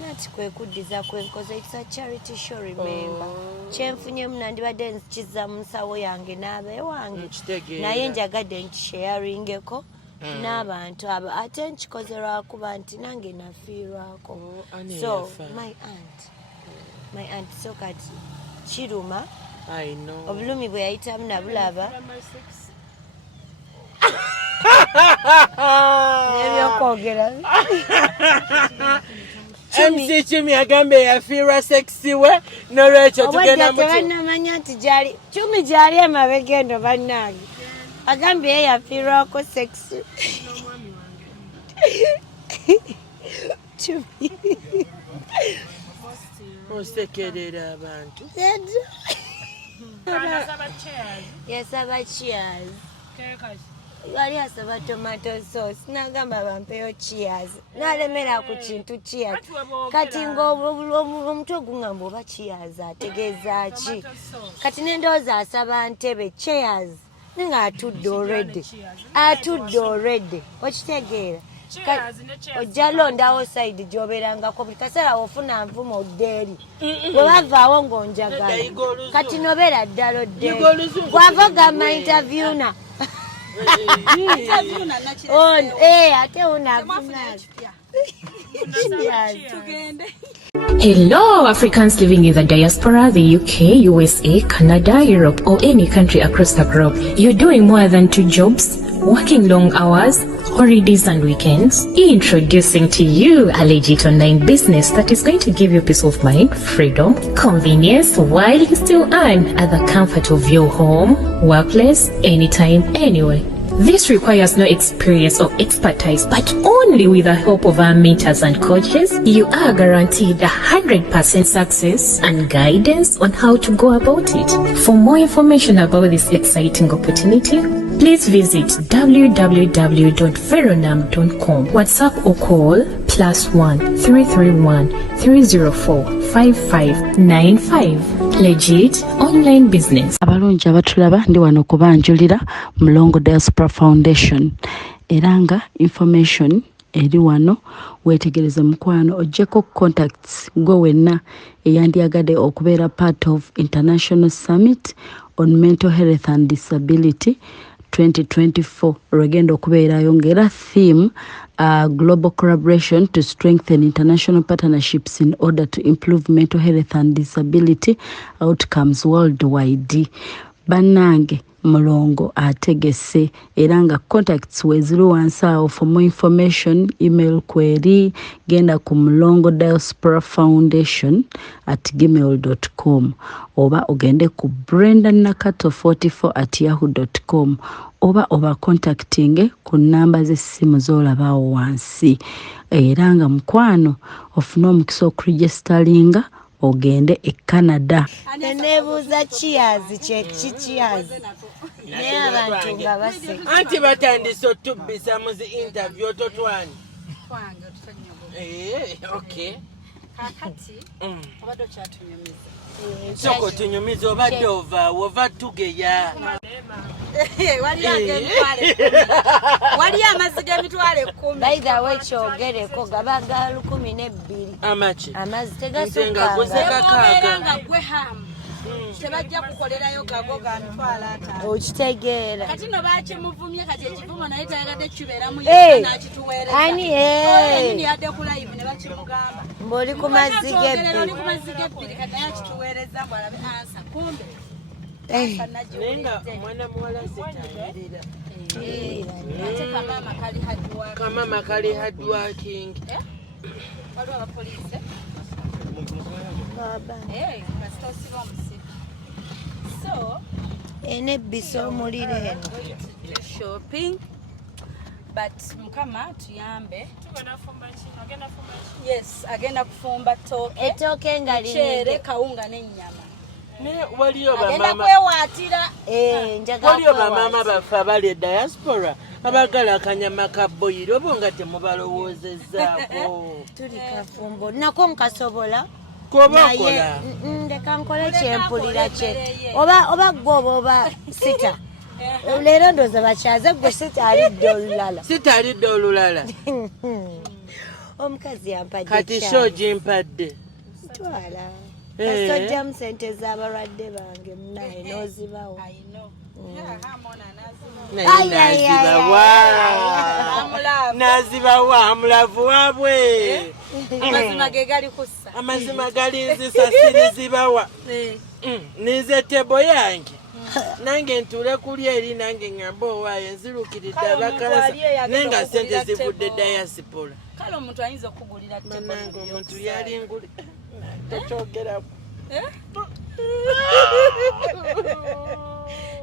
nati kwe kuddiza kwenkoze it's a charity show remember kyenfunyemu nandibadde nkiza mu nsawo yange n'abeewange naye njagadde nkisharingeko n'abantu abo ate nkikoze lwakuba nti nange nafiirwako so my aunt so kati kiruma obulumi bwe yayitamu nabulaba nebyokwogera MC Chumi agambe yafiirwa sexy we n'olwekyo tugenda mu tebannamanya nti gyali Chumi gyali emabega eno bannange agambe ye yafiirwako sexy Chumi osekerera abantu yasaba cheers yali asaba tomato sauce nagamba bampeyo cheers nalemera ku kintu cheers kati ng'omutwe ogungamba oba cheers ategeeza ki kati nendowooza asaba ntebe cheers nga atudde already okitegeera ojja londawo side gy'obeerangako buli kaseera ofuna nvuma oddeeri bwe bavaawo ng'onjagala kati nobeera ddala oddeeri gwava gamba interviewna ate unavuna Hello, Africans living in the diaspora, the UK, USA, Canada, Europe, or any country across the globe. You're doing more than 2 jobs, working long hours, holidays and weekends. Introducing to you a legit online business that is going to give you peace of mind, freedom, convenience, while you still earn at the comfort of your home, workplace, anytime, anywhere. This requires no experience or expertise, but only with the help of our mentors and coaches, you are guaranteed 100% success and guidance on how to go about it. For more information about this exciting opportunity, please visit www.veronam.com. WhatsApp or call +1 331 304 5595. Legit online business. Abalungi abatulaba ndi wano kubanjulira Mulongo Diaspora Foundation. Eranga information eri wano wetegereza mukwano ojjeko contacts go wenna eyandyagadde okubeera part of International Summit on Mental Health and Disability 2024 lwegenda okubeerayo ng'era theme global collaboration to strengthen international partnerships in order to improve mental health and disability outcomes worldwide. Bannange Mulongo ategese era nga contacts weziro wansi awo. For more information email query genda ku Mulongo Diaspora Foundation @gmail.com oba ogende ku brendanakato44@yahoo.com oba contacting ku namba z'essimu z'olabaawo wansi. Era nga mukwano ofuna omukisa okuregistaringa ogende e Canada. Nebuuza cheers cheers. Naye abantu nga baseka. Anti batandise otubbisa mu zi interview ototwani. Okay. Kakati obadde okyatunyumiza. Soko tunyumiza obadde ova tugeya. Wali amazzi g'emitwalo 10. By the way kyogereko gaba ga 12. Amachi. Amazzi tegasukanga. Nga gwe hamu. Tebajja kukolerayo gago ga mitwalo 5. Okitegeera. Kati no bakimuvumye kati ekivumo naye tayagadde kibeeramu yekka n'akituweereza. Ani Ani yadde ku live ne bakimugamba. Mboli ku mazzi g'ebbiri. Oli ku mazzi g'ebbiri kati naye akituweereza bw'alabe ansa. Kumbe. Nenga mwana muwala sitanyirira. Kamama kali hard working. Waliwo abapoliisi. Basitosiba omusiru. So, enebbiso omuliro eno. Shopping. But mukama tuyambe. Yes, agenda kufumba toke. Etooke nga chere kawunga n'ennyama. Ne waliyo agenda bamama. Kwewaatira. Njagala waliyo bamama baffe abali diaspora abagala akanyama ka boyiro obo nga temubalowoozezzaako. Tuli kafumbo. Nako nkasobola. Koba kola. Ndeka nkole kyempulira kye. Oba gwe oba sita. Leero ndooza bakyaze gwe sitaalidde olulala. Sitaalidde olulala. Omukazi yampadde kati sho gimpadde. Twala. Kasojjamu sente z'abalwadde bange munaye n'ozibawo. Nazibawa amulavu waabwe. Amazima ge gali kussa. Amazima gali nzisa sirizibawa. Nize tebo yange. Nange ntule kuli eri nange ngamba owaayo nzirukiridde abakansa nenga sente zivudde diaspora. Kale omuntu ayinza okugulira tebo. Nange omuntu yali nguli. Tokyogeramu.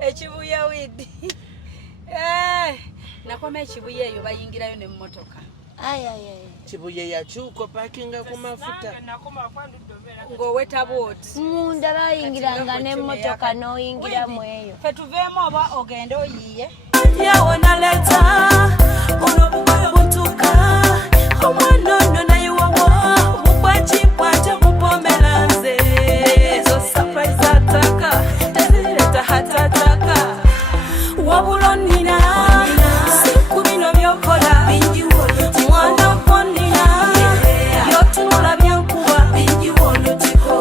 Ekibuya widi. Nakoma ekibuya eyo bayingirayo n'emmotoka. Kibuye yakyuka pakinga ku mafuta. Ng'oweta booti. Munda bayingiranga n'emmotoka n'oyingiramu eyo. Fe tuveemu oba ogende oyiye. Yawo naleta olw'obugoye butuuka omwana ono naye wawo mukwakikwate mupomera nze ezo surprise ataka tezireta hatataka wabula nnina siku bino byokola mwana wonnina byotunula byankuba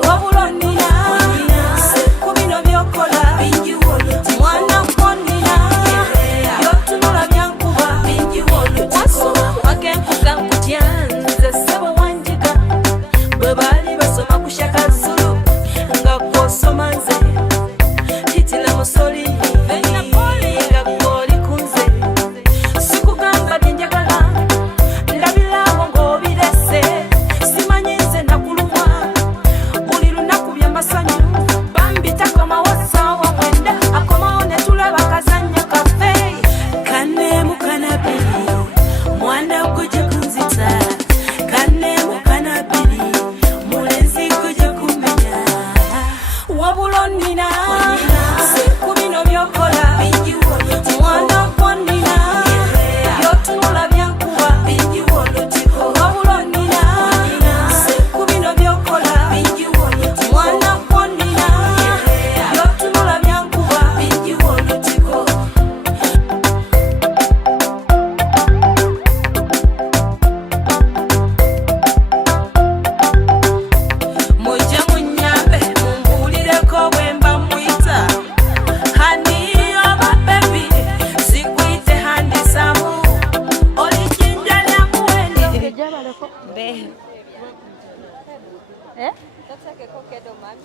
wabula nnina siku bino byokola mwana wonnina byotunula byankuba wasoma wagenkuga nkutya nze ssebo wanjiga bwe baali basoma ku Shaka Zulu nga kwosoma nze hitila musoli nga gwoli kunze sikugamba bye njagala ndabirawo ng'obirese simanyi nze nakulumwa buli lunaku by'amasanyu bambi takomawo ssaawa mwenda akomawo ne tulaba kazannya kaffe kanneemu kanabiri mwana gujje kunzita kanneemu kanabiri mulenzi gujje kumenya wabula onnina siku bino byokola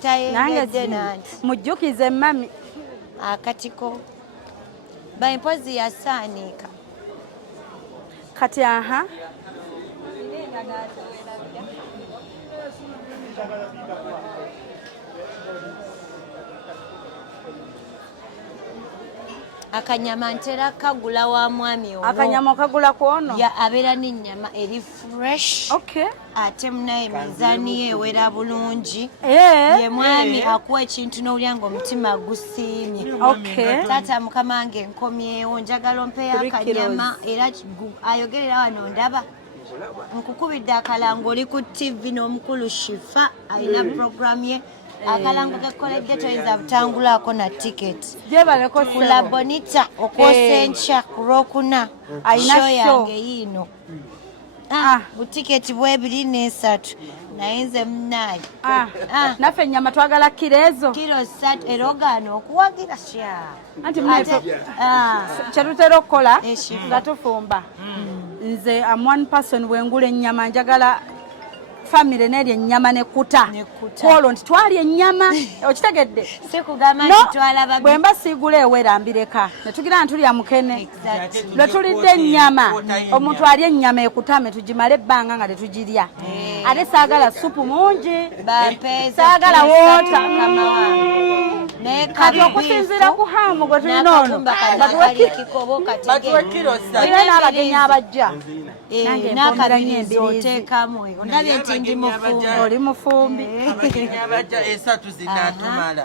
tayengedde nanti mujjukize mami akatiko bampozi yasaanika kati aha akanyama ntera kagula wa mwami olwo akanyama okagula kwono ya abeera n'ennyama eri fresh ate munaye mizaani ye ewera bulungi ye mwami akuwa ekintu n'owulira ng'omutima gusiimye taata mukama wange nkomyewo njagala ompeyo akanyama era ayogerera wano ndaba nkukubidde akalango oli ku tv n'omukulu shifa alina programu ye akalango kekoledde toyinza butangulaako na tiketi kula bonita okwosa enkya ku lwokuna sho yange yiino butiketi bwebiri n'esatu naye nze munaayi naffe ennyama twagala kiro ezo kiro 3 era ogaana okuwagira kya anti kyetutera okukola nga tufumba nze am one person bwengula ennyama njagala famire nerya ennyama nekuta kwolwo nti twalya ennyama okitegedde bwe mba siigula ewerambireka netugira ntulya mukene lwe tulidde ennyama omuntu alya ennyama ekutame tugimale ebbanga nga tetugirya ate saagala supu mungi saagala woota kati okusinziira ku haamu gwe tulina ono batuwe n'abagenyi abajja n'akabirizi oteekamu ondabye nti ndi mufumbi oli mufumbi abajja esatu zinatumala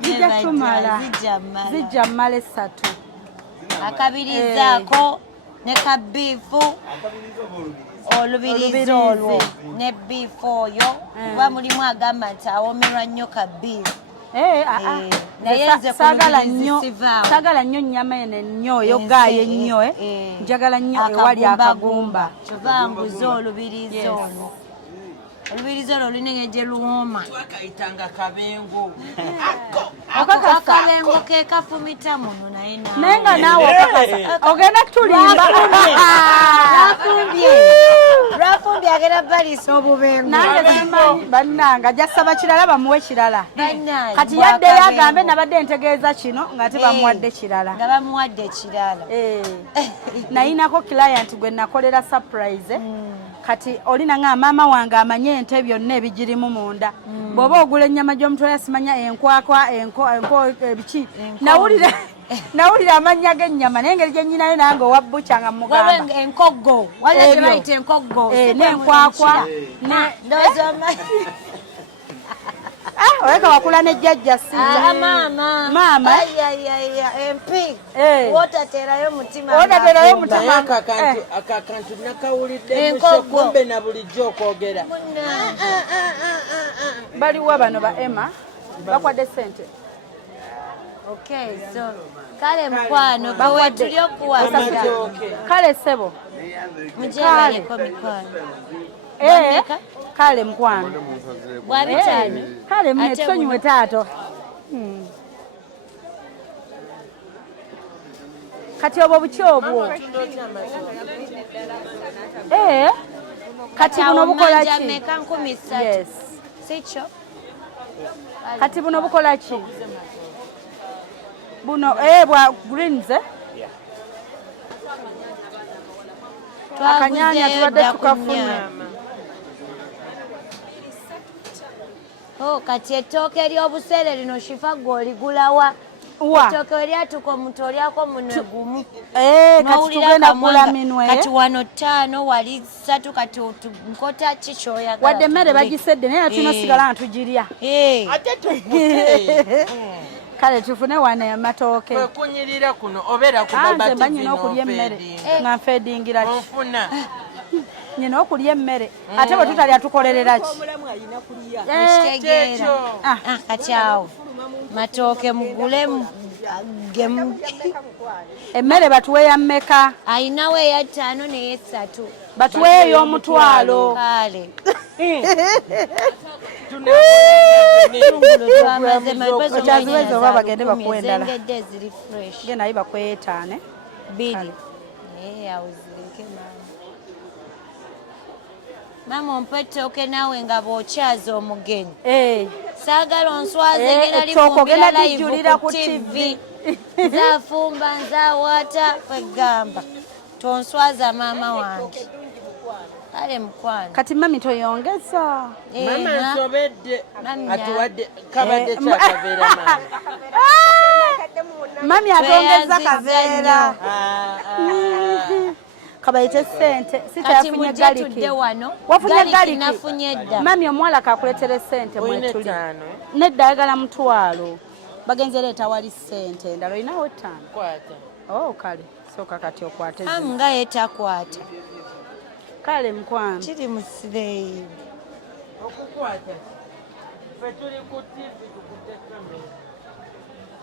zijja tumala zijja mmala esatu akabirizi ako ne kabiifu olubirizi olwo ne biifu oyo kuba mulimu agamba nti awomerwa nnyo kabiifu saagala nnyo nnyama eno ennyo eyogaayo ennyo njagala nnyo ewali akagumba kyova nguze olubirizi olwo olubirizi olwo olunengeje luwooma twakayitanga kabengo akabengo ke kafumita muno naye nga naawe okakasa ogenda kutulimba lwafumbye agenda balisa obubengo nange simanyi bannanga jasaba kirala bamuwe kirala kati yaddeyo agambe nabadde ntegeeza kino nga tebamuwadde kirala nga bamuwadde kirala nayinako client gwe nakolera surprise kati olinanga maama wange amanye ente byonna ebigirimu munda bw'oba ogula ennyama gy'omutwe yasimanya enkwakwa ebiki nawulira amannya g'ennyama naye engeri gyennyinayo nange owa bbuca nga mugamba enkoggo walibayita enkoggo n'enkwakwa oleka wakula ne jjajja maama empi wotaterayo mutima akakantu nakawulidde kumbe na bulijjo okwogera baliwa bano ba Emma bakwadde sente so kale mukwano bawe tuli okuwasa kale sebo mujebaleko mikwano kale mukwano bwabitaano kale mwetusonyiwe taato kati obwo buki obwo kati buno bukola ki kati buno bukola ki buno bwa greens akanyanya tubadde tukafuna kati ettooke ery'obuseere lino shifa gwe oligulawa ettooke eryatuka omuntu olyako munwe gumu kati tugenda kugula minwe kati wano 5 wali 3 kati nkota ki kyoyagala wadde emmere bagisedde naye natulina osigala nga tugirya kale tufune wano amatooke kwekunyirira kuno obeera kubaba nze nyina okulya emmere nga nfeedingira ki nyina okulya emmere ate bwe tutalya tukolerera ki kati awo matooke mugulemu emmere batuweeya mmeka ayinawo eya 5 neye 3 batuweeyo ey'omutwalo kale okyaziwezi oba bagende bakuwa endala genda naye bakuweeyo 5 2 Mama ompetooke naawe nga bw'okyaza omugenyi. Saagala onswaze ngena lifumbira live ku TV. Nzaafumba nzaawaata kwegamba. Tonswaza maama wange. Ale mukwano. Kati mami toyongeza. Mama nsobedde. Atuwadde kabadde kyakabeera mama. Mami atongeza kaveera. Kabayite sente sitayafunye galiki. Wafunye galiki. Mami omwala kakuletere sente mwetuli. Nedda ayagala mutwalo. Bagenze leeta wali sente endala olinawo 5. Kwata. Oh kale soka kati okwate. Nga yetakwata. Kale mkwano. Kiri musireyi. Okukwata. Fetuli ku TV tukutekamera.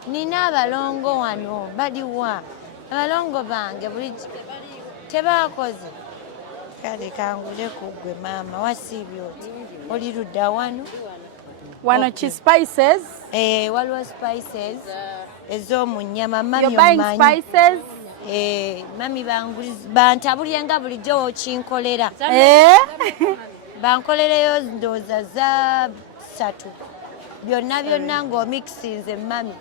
Nina abalongo wano baliwa. Abalongo bange buli tebaakoze. Kale kangule kugwe maama wasiibye oti. Oli ludda wano. Wano chi spices. Waliwo spices. Ez'omu nnyama mami You're buying spices? Mami bantabulye nga bulijjo kinkolera. Bankolereyo ndooza za 3. Byonna ng'omikisinze mami.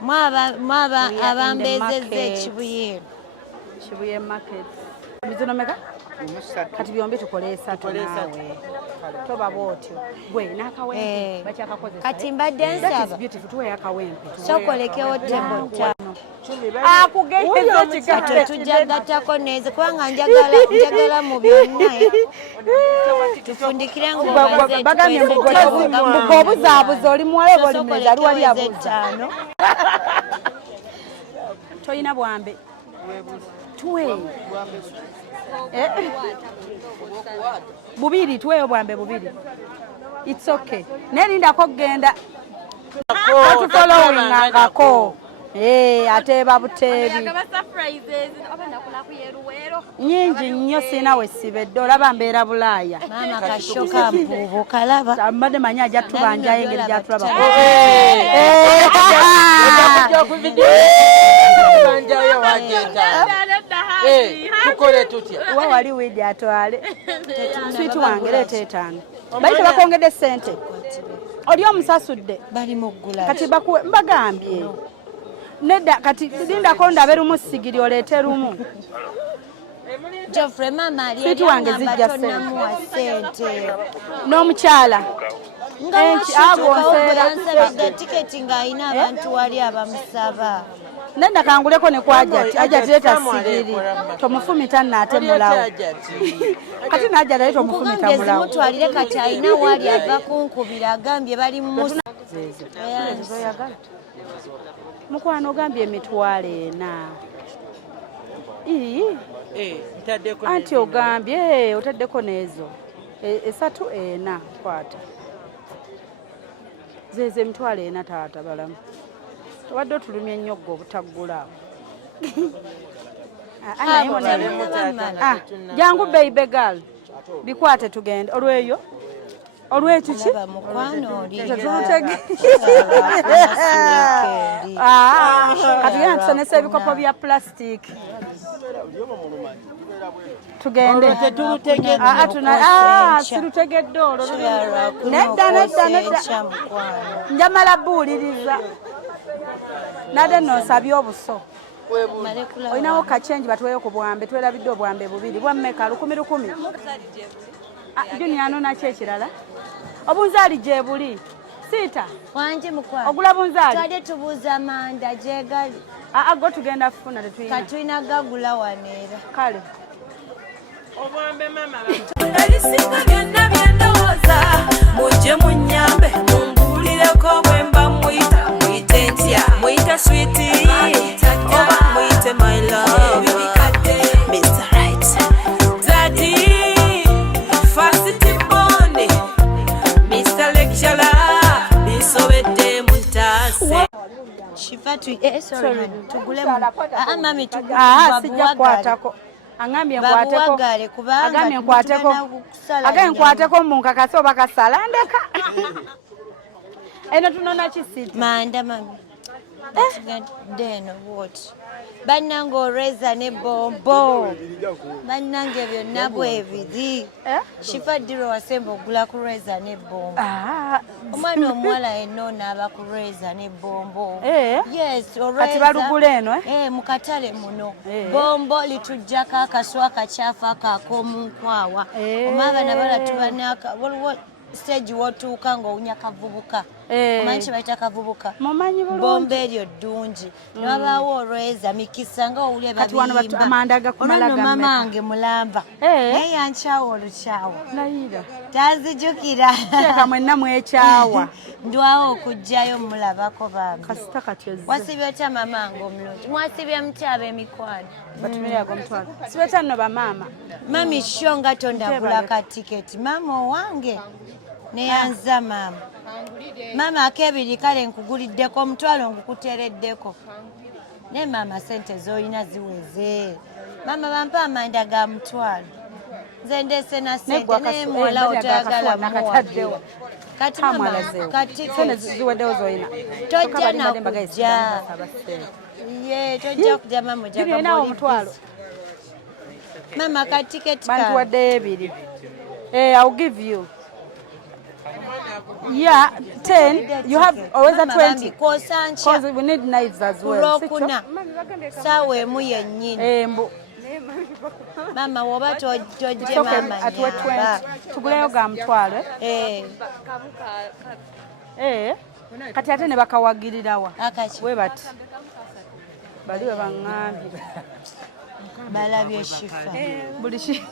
Mwaba abambeezezza ekibuyeero. Kibuye market. Bizono meka? Kati byombi tukole 3 naawe. Toba bwotyo. Gwe n'akawempe bakyakakozesa. Kati mbadde nsaba. Tuwe akawempe. Sokolekewo tebo ttaano. Akugezesa kigatte. Tujagattako neze kubanga njagala mu byonna. Tufundikire ng'obaze. Bagambye mugobuzaabuza oli muwala oba oli mulezi ali wali abuuza. Toyina bwambe. Tuwe. Bubiri tuweyo bwambe bubiri. It's okay. Nerindako kugenda. Atufollowing ngako. Ateba butebi. Nyingi nnyo sina wesibedde olaba mbeera Bulaaya. Maama kashoka mpuubo kalaba. Mbadde manya ajja tubanjayo engeri gy'atulaba. Tukole tutya. Wa wali widi atwale. Sweet wange leeta 5. Bayite bakongedde sente. Oli omusasudde. Bali mu ggula. Kati mbagambye. Nedda kati lindako ndabe lumu sigiri oleete lumu. Geoffrey mama ali Sweet wange zijja sente. N'omukyala. Agonsera tiketi ng'ayina abantu wali abamusaba. Nedda kanguleko ne kwajati ajati leeta sigiri tomufumita nnaate mulawo kati najja naye tomufumita mulawo mutwalire kati ayina wali ava kunkubira agambye bali mu mukwano ogambye emitwalo 4 anti ogambye otaddeko n'ezo 3 4 kwata zeeze emitwalo 4 taata balamu wadde otulumya ennyo obutaggulaawo jangu baby girl bikwate tugende olweyo olwekiki katugenda tusonesa ebikopo bya plastic tugende sirutegedde olwo nedda njamala buuliriza nade nosabye obuso olinawo kachenji batuweyo ku bwambe twerabidde obwambe bubiri bwammeka 10 juni anona ki ekirala obunzaali gye buli siita wangi mukwano ogula bunzaali twade tubuuza manda gyegali go tugenda kufuna tetuyina katulina gagula waneera kale obwambe mama ebisinga byonna byendowooza mujje munyambe mungulireko bwe mba muyite ntya muyite switi oba muyite my love Mr. Right Daddy First Bone Mr. Lecturer bisobedde mutase tugule mami sijja kwatako angambye nkwateko munkakasi oba kasala ndeka eno tunona kisiti manda mami deno what bannange olweza ne bombo bannange byonna bwebiri shifa diro wasemba ogula ku lweza ne bombo omwana omuwala yenna onaaba ku lweza ne bombo yes kati balugula eno mu katale muno bombo litujjako akaswa akakyafu ak'omunkwawa omaba nabala tubanaka waliwo stage wotuuka ng'owunya kavubuka omanyi kye bayita kavubuka bombo eryo ddungi newabaawo olweza mikisa nga owulya babiyimba mama wange mulamba naye yankyawa olukyawa tanzijukira mwenna mwekyawa ndwawo okujjayo mulabako bambi wasibye otya mama wange omulungi mwasibye muty ab'emikwano sibeta nno bamaama mami sho nga tondagula ka tiketi mama owange neyanza mama akebiri kale nkuguliddeko omutwalo ngukutereddeko ne mama sente z'olina ziweze mama bampa amanda ga mutwalo nze ndeese na sente naye muwala otoyagala muwaddewa kati mama ziweddewo z'olina tojja nakujja ye tojja kujja mama ojjaga omutwalo mama ka tiketi bantuwaddeyo ebiri I'll give you. Yeah, 10. You have always a 20. Because we need knives as well. Sawe mu yennyini. Mama woba tojje mama nyamba. Tuguleyo ga mutwalo. Kati ate ne bakawagirirawa. We bati. Baliwe baŋŋambye. Balabye shifa. Buli ki.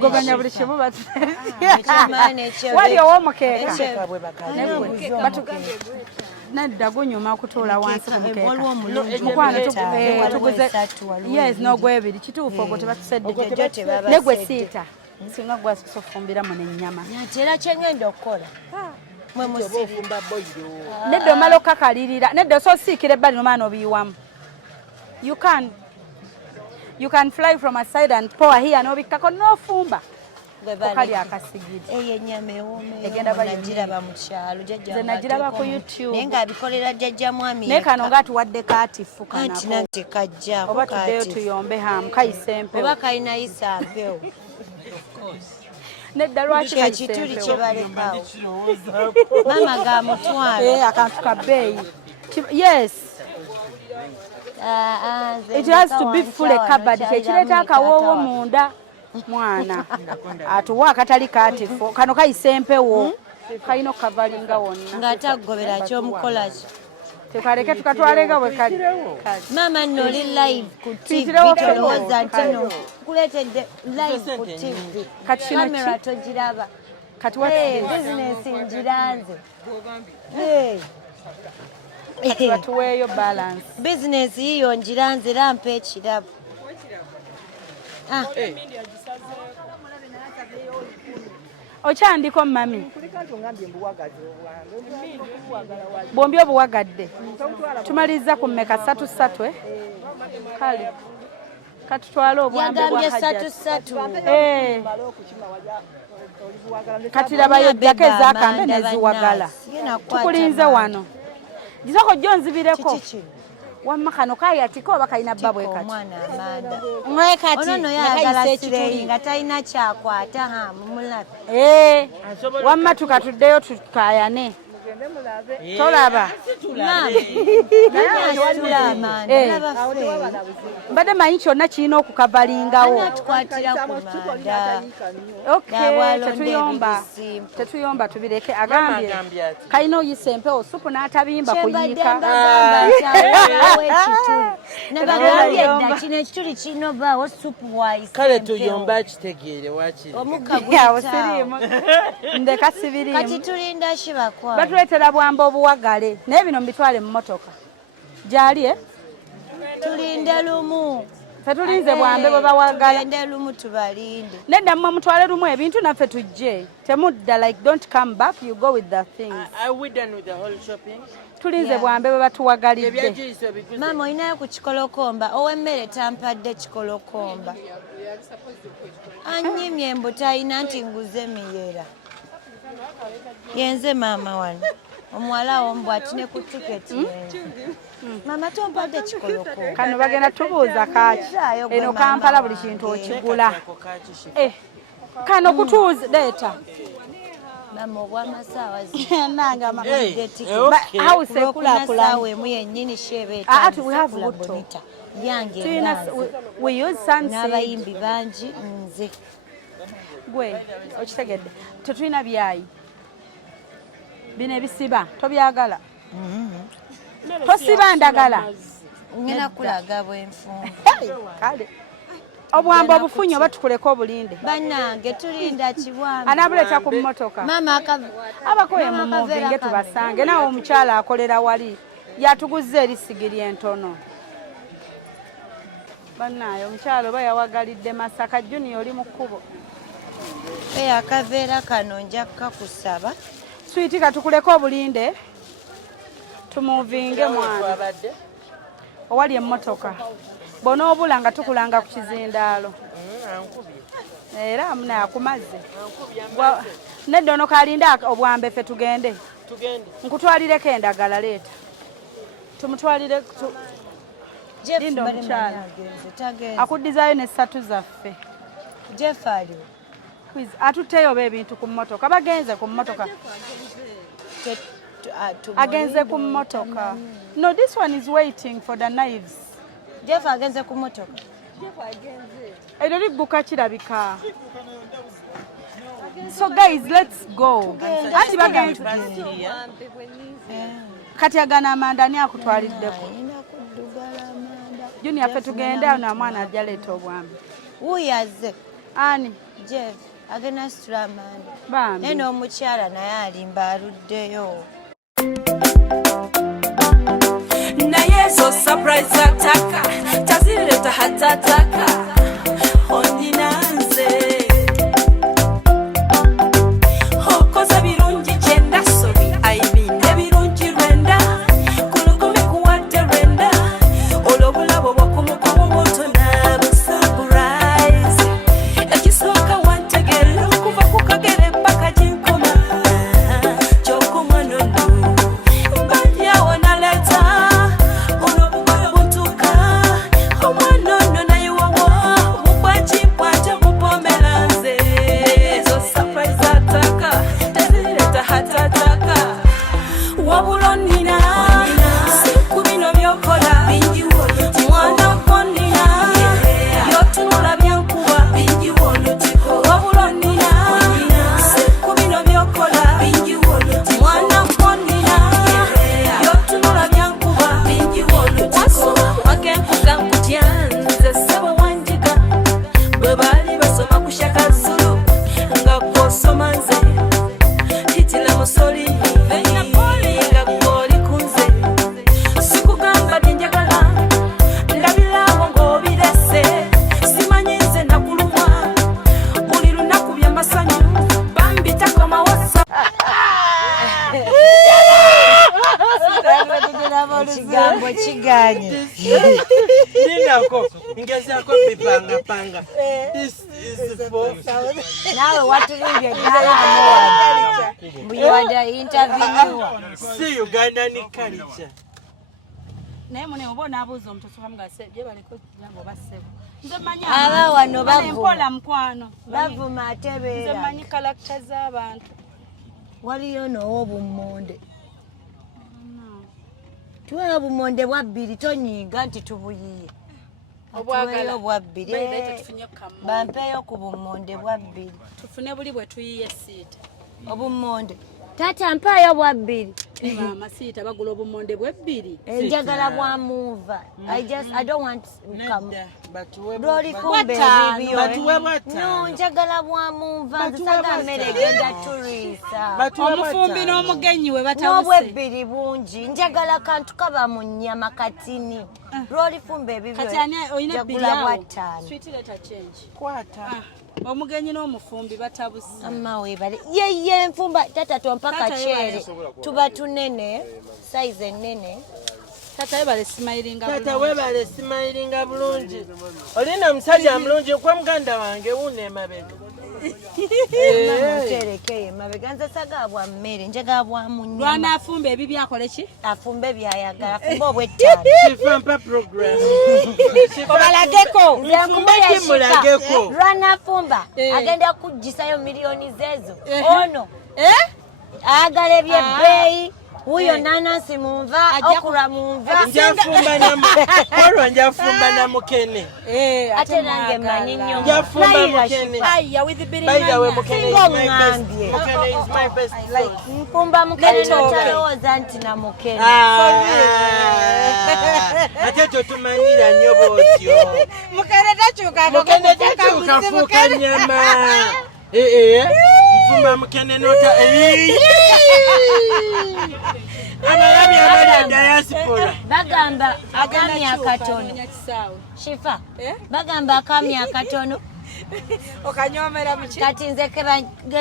Gobanya buli kimu bati. Wali ow'omukeeka. Nedda gunyuma okutuula wansi ku mukeeka. Yes, n'ogwebiri kituufu ogwo tebatusedde. Ne gwe siita. Singa gwasofumbiramu n'ennyama. Era kye ngenda okukola. Mwe musirifumba boyiro. Nedda omala okakalirira. Nedda ososiikira ebbali n'omaana obiyiwamu. You can fly from a side and pour here n'obikkako n'ofumba. Okali akasigiri. Eyo ennyama egenda bayiraba mu kyalo jjajja. Nze nagiraba ku YouTube. Naye ng'abikolera jjajja mwami. Naye kano ng'atuwadde kaatifu kanako. Anti nange kajja. Oba tuddeyo tuyombe hamu kayise empewo. Oba kalina yisa mpewo. Nedda lwaki kayise empewo. Ekituli kye balekawo. Mama ga mutwalo. Akantu ka bbeeyi. Yes. It has to be fully covered. Kyekireeta akawoowo munda mwana atuwa akatali kaatifu kano kayise empewo kalina okukavalinga wonna ng'ate agobera ky'omukolaki tekaleke tukatwalenga bwe kali mama nno oli live ku TV tolowooza nti no kuleetedde live ku TV kamera togiraba kati bizinesi ngiranze batuweeyo balance bizinesi yiyo ngiranze era mpa ekirabo okyandiko mami bwombi obuwagadde tumaliriza ku mmeka 3 kale katutwale obwambe bwa kati laba yojjako ezaakambe neziwagala tukulinze wano gisoko jjo nzibireko wamma kano kayatika oba kalina bba bwe kati ono noyagala sireyi nga talina kyakwata mulabe wamma tukatuddeyo tukayane tolaba mbadde manyi kyonna kirina okukavalingawo tetuyomba tubireke agambye kalina oyisa empewo supu n'atabimba kuyiika nabagambye dda kino ekituli kirina obaawo supu wayisa kale tuyomba akitegeere wakiri omukka siriimu ndeka sibiriimu kati tulinda kibakwa batuleetera bwamba obuwagale naye bino mbitwale mu motoka gyali tulinde lumu fetulinze bwambe bwe bawagala tulinde lumu tubalinde nedda mmwe mutwale lumu ebintu naffe tujje temudda like don't come back you go with the things tulinze bwambe bwe batuwagalidde maama olinayo ku kikolokomba ow'emmere tampadde kikolokomba anyimye embuto ayina nti nguze miyera yenze maama wano Omuwala ombwa atine ku tiketi. Mama tompadde kikoloko. Kano bagenda tubuuza kaaki. Eno Kampala buli kintu okigula. Kano kutuuza leeta. Mama obw'amasaawa nanga house ekulaakulana emu yennyini shebe we have good yange we use sunset n'abayimbi bangi nze gwe okitegedde tetulina byayi bino ebisiba tobyagala tosiba ndagala ngena kulaga bwenfumba kale obwamba obufunyo batukuleko obulinde bannange tulinda kibwambi anabuleeta ku mmotoka mama abakoye mu muvinge tubasange nawe omukyala akolera wali yatuguze erisigiri entono bannaye omukyala oba yawagalidde Masaka Junior oli mu kkubo akaveera kano nja kukakusaba switi katukuleko obulinde tumuvinge mwana owali emmotoka bonoobula nga tukulanga ku kizindaalo era amuna akumaze nedda ono kalinda obwambe ffe tugende nkutwalireko endagala leeta tumutwalire linda omukyala akuddizaayo n'essatu zaffe Jeff ali atutteyo oba ebintu ku mmotoka bagenze ku mmotoka agenze ku mmotoka no this one is waiting for the knives Jeff agenze ku mmotoka ero ligguka kirabika so guys let's go anti bagenze kati agana amanda ani akutwaliddeko Junior ffe tugende awo na mwana ajja leeta obwambi wuyaze ani Jeff agenda situla amanda bambi naye n'omukyala naye alimba aluddeyo naye zo surprise ataka tazileta hatataka ondinanze okoza birungi kyenda sobi aibine birungi rwenda kulukumi kuwadde rwenda olwobulabo bwakumukumu bwotona busurprise ekisooka wantegera okuva ku kagere mpaka ginkoma kyokumwanono mbadyawo naleta olwobugobutuka omwanono naye wowo mugwakimpwaja mupomeranze ezo surprise ataka tezireta hatataka wabula nina siku bino byokola mwana konina byotunula byankuba wabula nina siku bino byokola mwana konina byotunula byankuba wasoma wakenkuga nkutyanze sebo wanjiga bwe baali basoma ku Shaka Zulu nga kwosoma nze hitila musoli nga gwoli kunze sikugamba byenjagala ndabirawo ng'obirese simanyi nze nakulumwa buli lunaku byamasanyu bambitakoma wasa ekigambo kiganye Ninako ngezaako bipangapanga this is for naawe watulimbye ddala mbuyowada interviewer see Ugandan culture naye mune oba onaabuuza omutosoka mugase gye baleko jangu bassebo nze manyi aba wano empola mukwano bavuma ate nze beera manyi kalakita z'abantu waliyo n'ow'obummonde tuweeyo obumonde bwa bbiri tonyiga nti tubuyiye tuweeyo bwa bbiri bampeeyo ku bumonde bwa bbiri tufune buli bwe tuyiye siita obumonde tata mpaayo bwa bbiri amasiita bagula obumonde bw'ebbiri njagala bwa muva I don't want lwoli kumbe no njagala bwa muva nzisaga mmere egenda turiisa omufumbi n'omugenyi we n'obwebbiri bungi njagala kantu kaba mu nnyama katini lwoli fumba ebibyo njagula bwa ttaano omugenyi n'omufumbi batabuse amma weebale yeye enfumba tata tompa kaceere tuba tunene size ennene tata webale simayiringa tata webale simayiringa bulungi olina musajja mulungi kwa muganda wange wune emabega Tereke mabeganza sagabwa mmere njagabwa munyo. Lwana afumba ebibi akole ki? Afumbe byayagala afumba obwetali. Chifampa program. Obalageko. Mulageko. Lwana afumba agenda kujisayo milioni zezo. Ono. Agala ebyebbeeyi. Huyo nanasi mumva okura mumva njafumba na mukene ate nange manyi nnyo njafumba mukene bayiga we mukene is my best mpumba mukene notalowooza nti na mukene ate totumanyira nnyo bwotyo mukene takyuka fuuka nyama mfumba mukene nota abalabi abali diaspora bagamba akami akatono shifa bagamba akami akatono okanyomera muki kati nze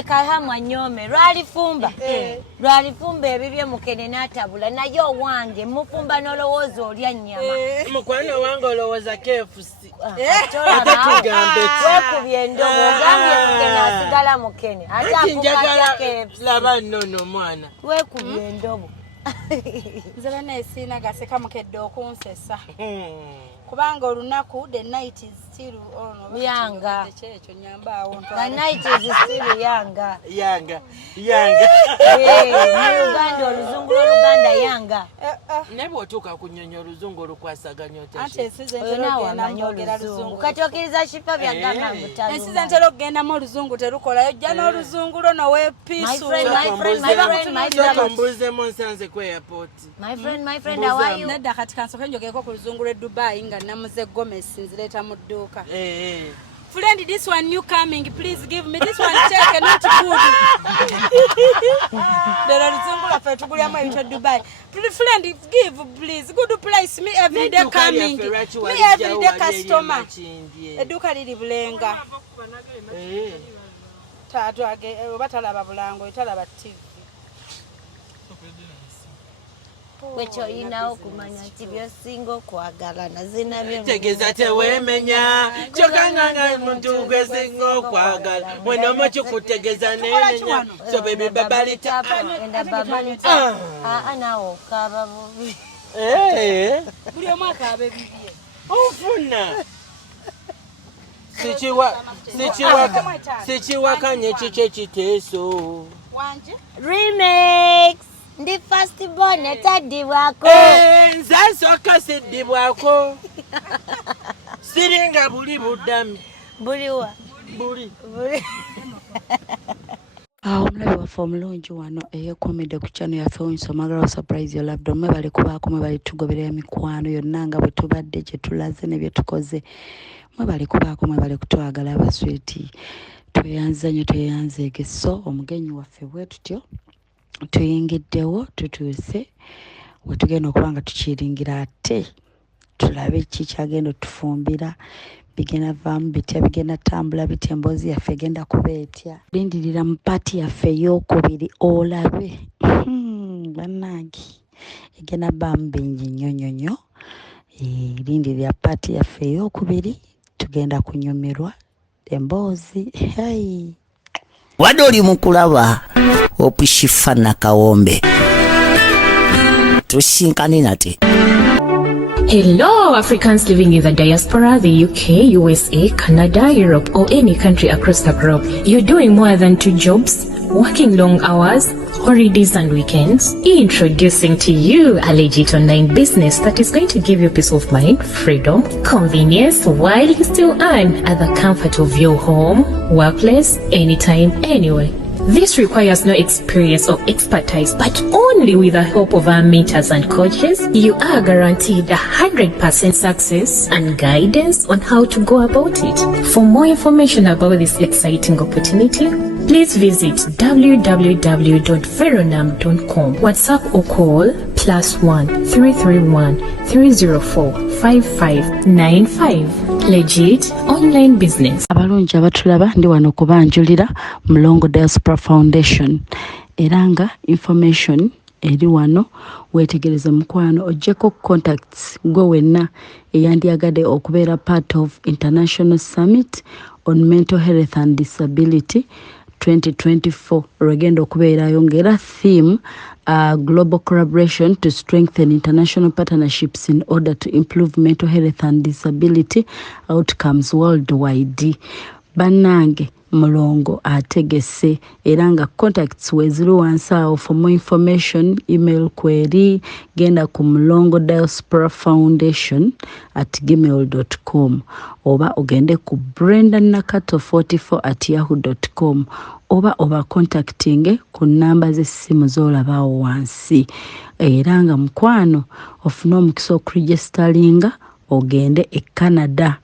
kahamwa nyome lwalifumba ebibye mukene n'atabula naye owange mufumba n'olowooza olya nnyama mukwano wange olowooza KFC wekubye endobo ogambye mukene asigala mukene ate akukatya KFC laba nnono mwana wekubye endobo nze bana esiina gaseka mukedde okunsesa kubanga olunaku the night is still on yanga kyekyo nyambaawo the night is still yanga mu Uganda oluzungu lw'Oluganda yanga naye bw'otuuka ku nnyonyi oluzungu olukwasaganya anti ensiza ntera okugenda mwogera luzungu kati okkiriza shifa byagamba mutalu ensiza ntera okugendamu oluzungu terukolayo jja n'oluzungu lwo noweepiisu mbuuzemu nsanze ku airport my friend how are you nedda kati kansoke njogeko ku luzungu lw'e Dubai nga namuze Gomez nzireeta mu dduuka friend, this one new coming, please give me this one check not good. There are some of to go to Dubai. Friend, give please. Good price me every day coming. Me every day customer. Eduka lili bulenga. Tatu age batalaba bulango italaba TV. Wecho inawo kumanya nti byosinga okwagalana zina byo tegeza tewemenya kyokanganga muntu gwesinga okwagala mwena mocho kutegeza nenenya so baby babalita enda babalita nawo kaba bubi buli omwaka abebibye ofuna sichiwakanye kikye kiteeso wanje remix ndi first born etadibwako nzasooka siddibwako siringa buli buddami buliwa buli omulabi waffe omulungi wano eyekomedde ku channel yaffe Nsomagala surprise your loved one mwebale kubaako mwebale tugoberera emikwano yonna nga bwe tubadde gye tulaze ne bye tukoze mwebale kubaako mwebale kutwagala abaswiti tweyanza nnyo tweyanzeege so omugenyi waffe bwe tutyo tuyingiddewo tutuuse wetugenda okuba nga tukiringira ate tulabe ki kyagenda otufumbira bigenda vaamu bitya bigenda tambula bitya emboozi yaffe egenda kuba etya lindirira mu paati yaffe ey'okubiri olabe bannange egenda baamu bingi nnyo lindirira paati yaffe ey'okubiri tugenda kunyumirwa emboozi wadde oli mu kulaba Opishifa na Kawombe tusinkane nate. Hello, Africans living in the diaspora, the UK, USA, Canada, Europe, or any country across the globe. You're doing more than 2 jobs, working long hours, holidays and weekends. Introducing to you a legit online business that is going to give you peace of mind, freedom, convenience, while you still earn at the comfort of your home, workplace, anytime, anywhere. This requires no experience or expertise, but only with the help of our mentors and coaches, you are guaranteed 100% success and guidance on how to go about it. For more information about this exciting opportunity, please visit www.veronam.com. WhatsApp or call +1 331 304 5595. Legit online business. Abalungi abatulaba ndi wano kubanjulira Mulongo Diaspora Foundation. Eranga information eri wano wetegereze mukwano ojjeko contacts go wenna eyandyagadde okubeera part of International Summit on Mental Health and Disability 2024 lwegenda okubeerayo ng'era theme global collaboration to strengthen international partnerships in order to improve mental health and disability outcomes worldwide. Bannange Mulongo ategese era nga contacts weziri wansi awo. For more information email query genda ku mulongodiasporafoundation@gmail.com oba ogende ku brendanakato44@yahoo.com oba contacting ku namba z'essimu z'olabaawo wansi. Era nga mukwano ofuna omukisa okuregistaringa ogende e Canada.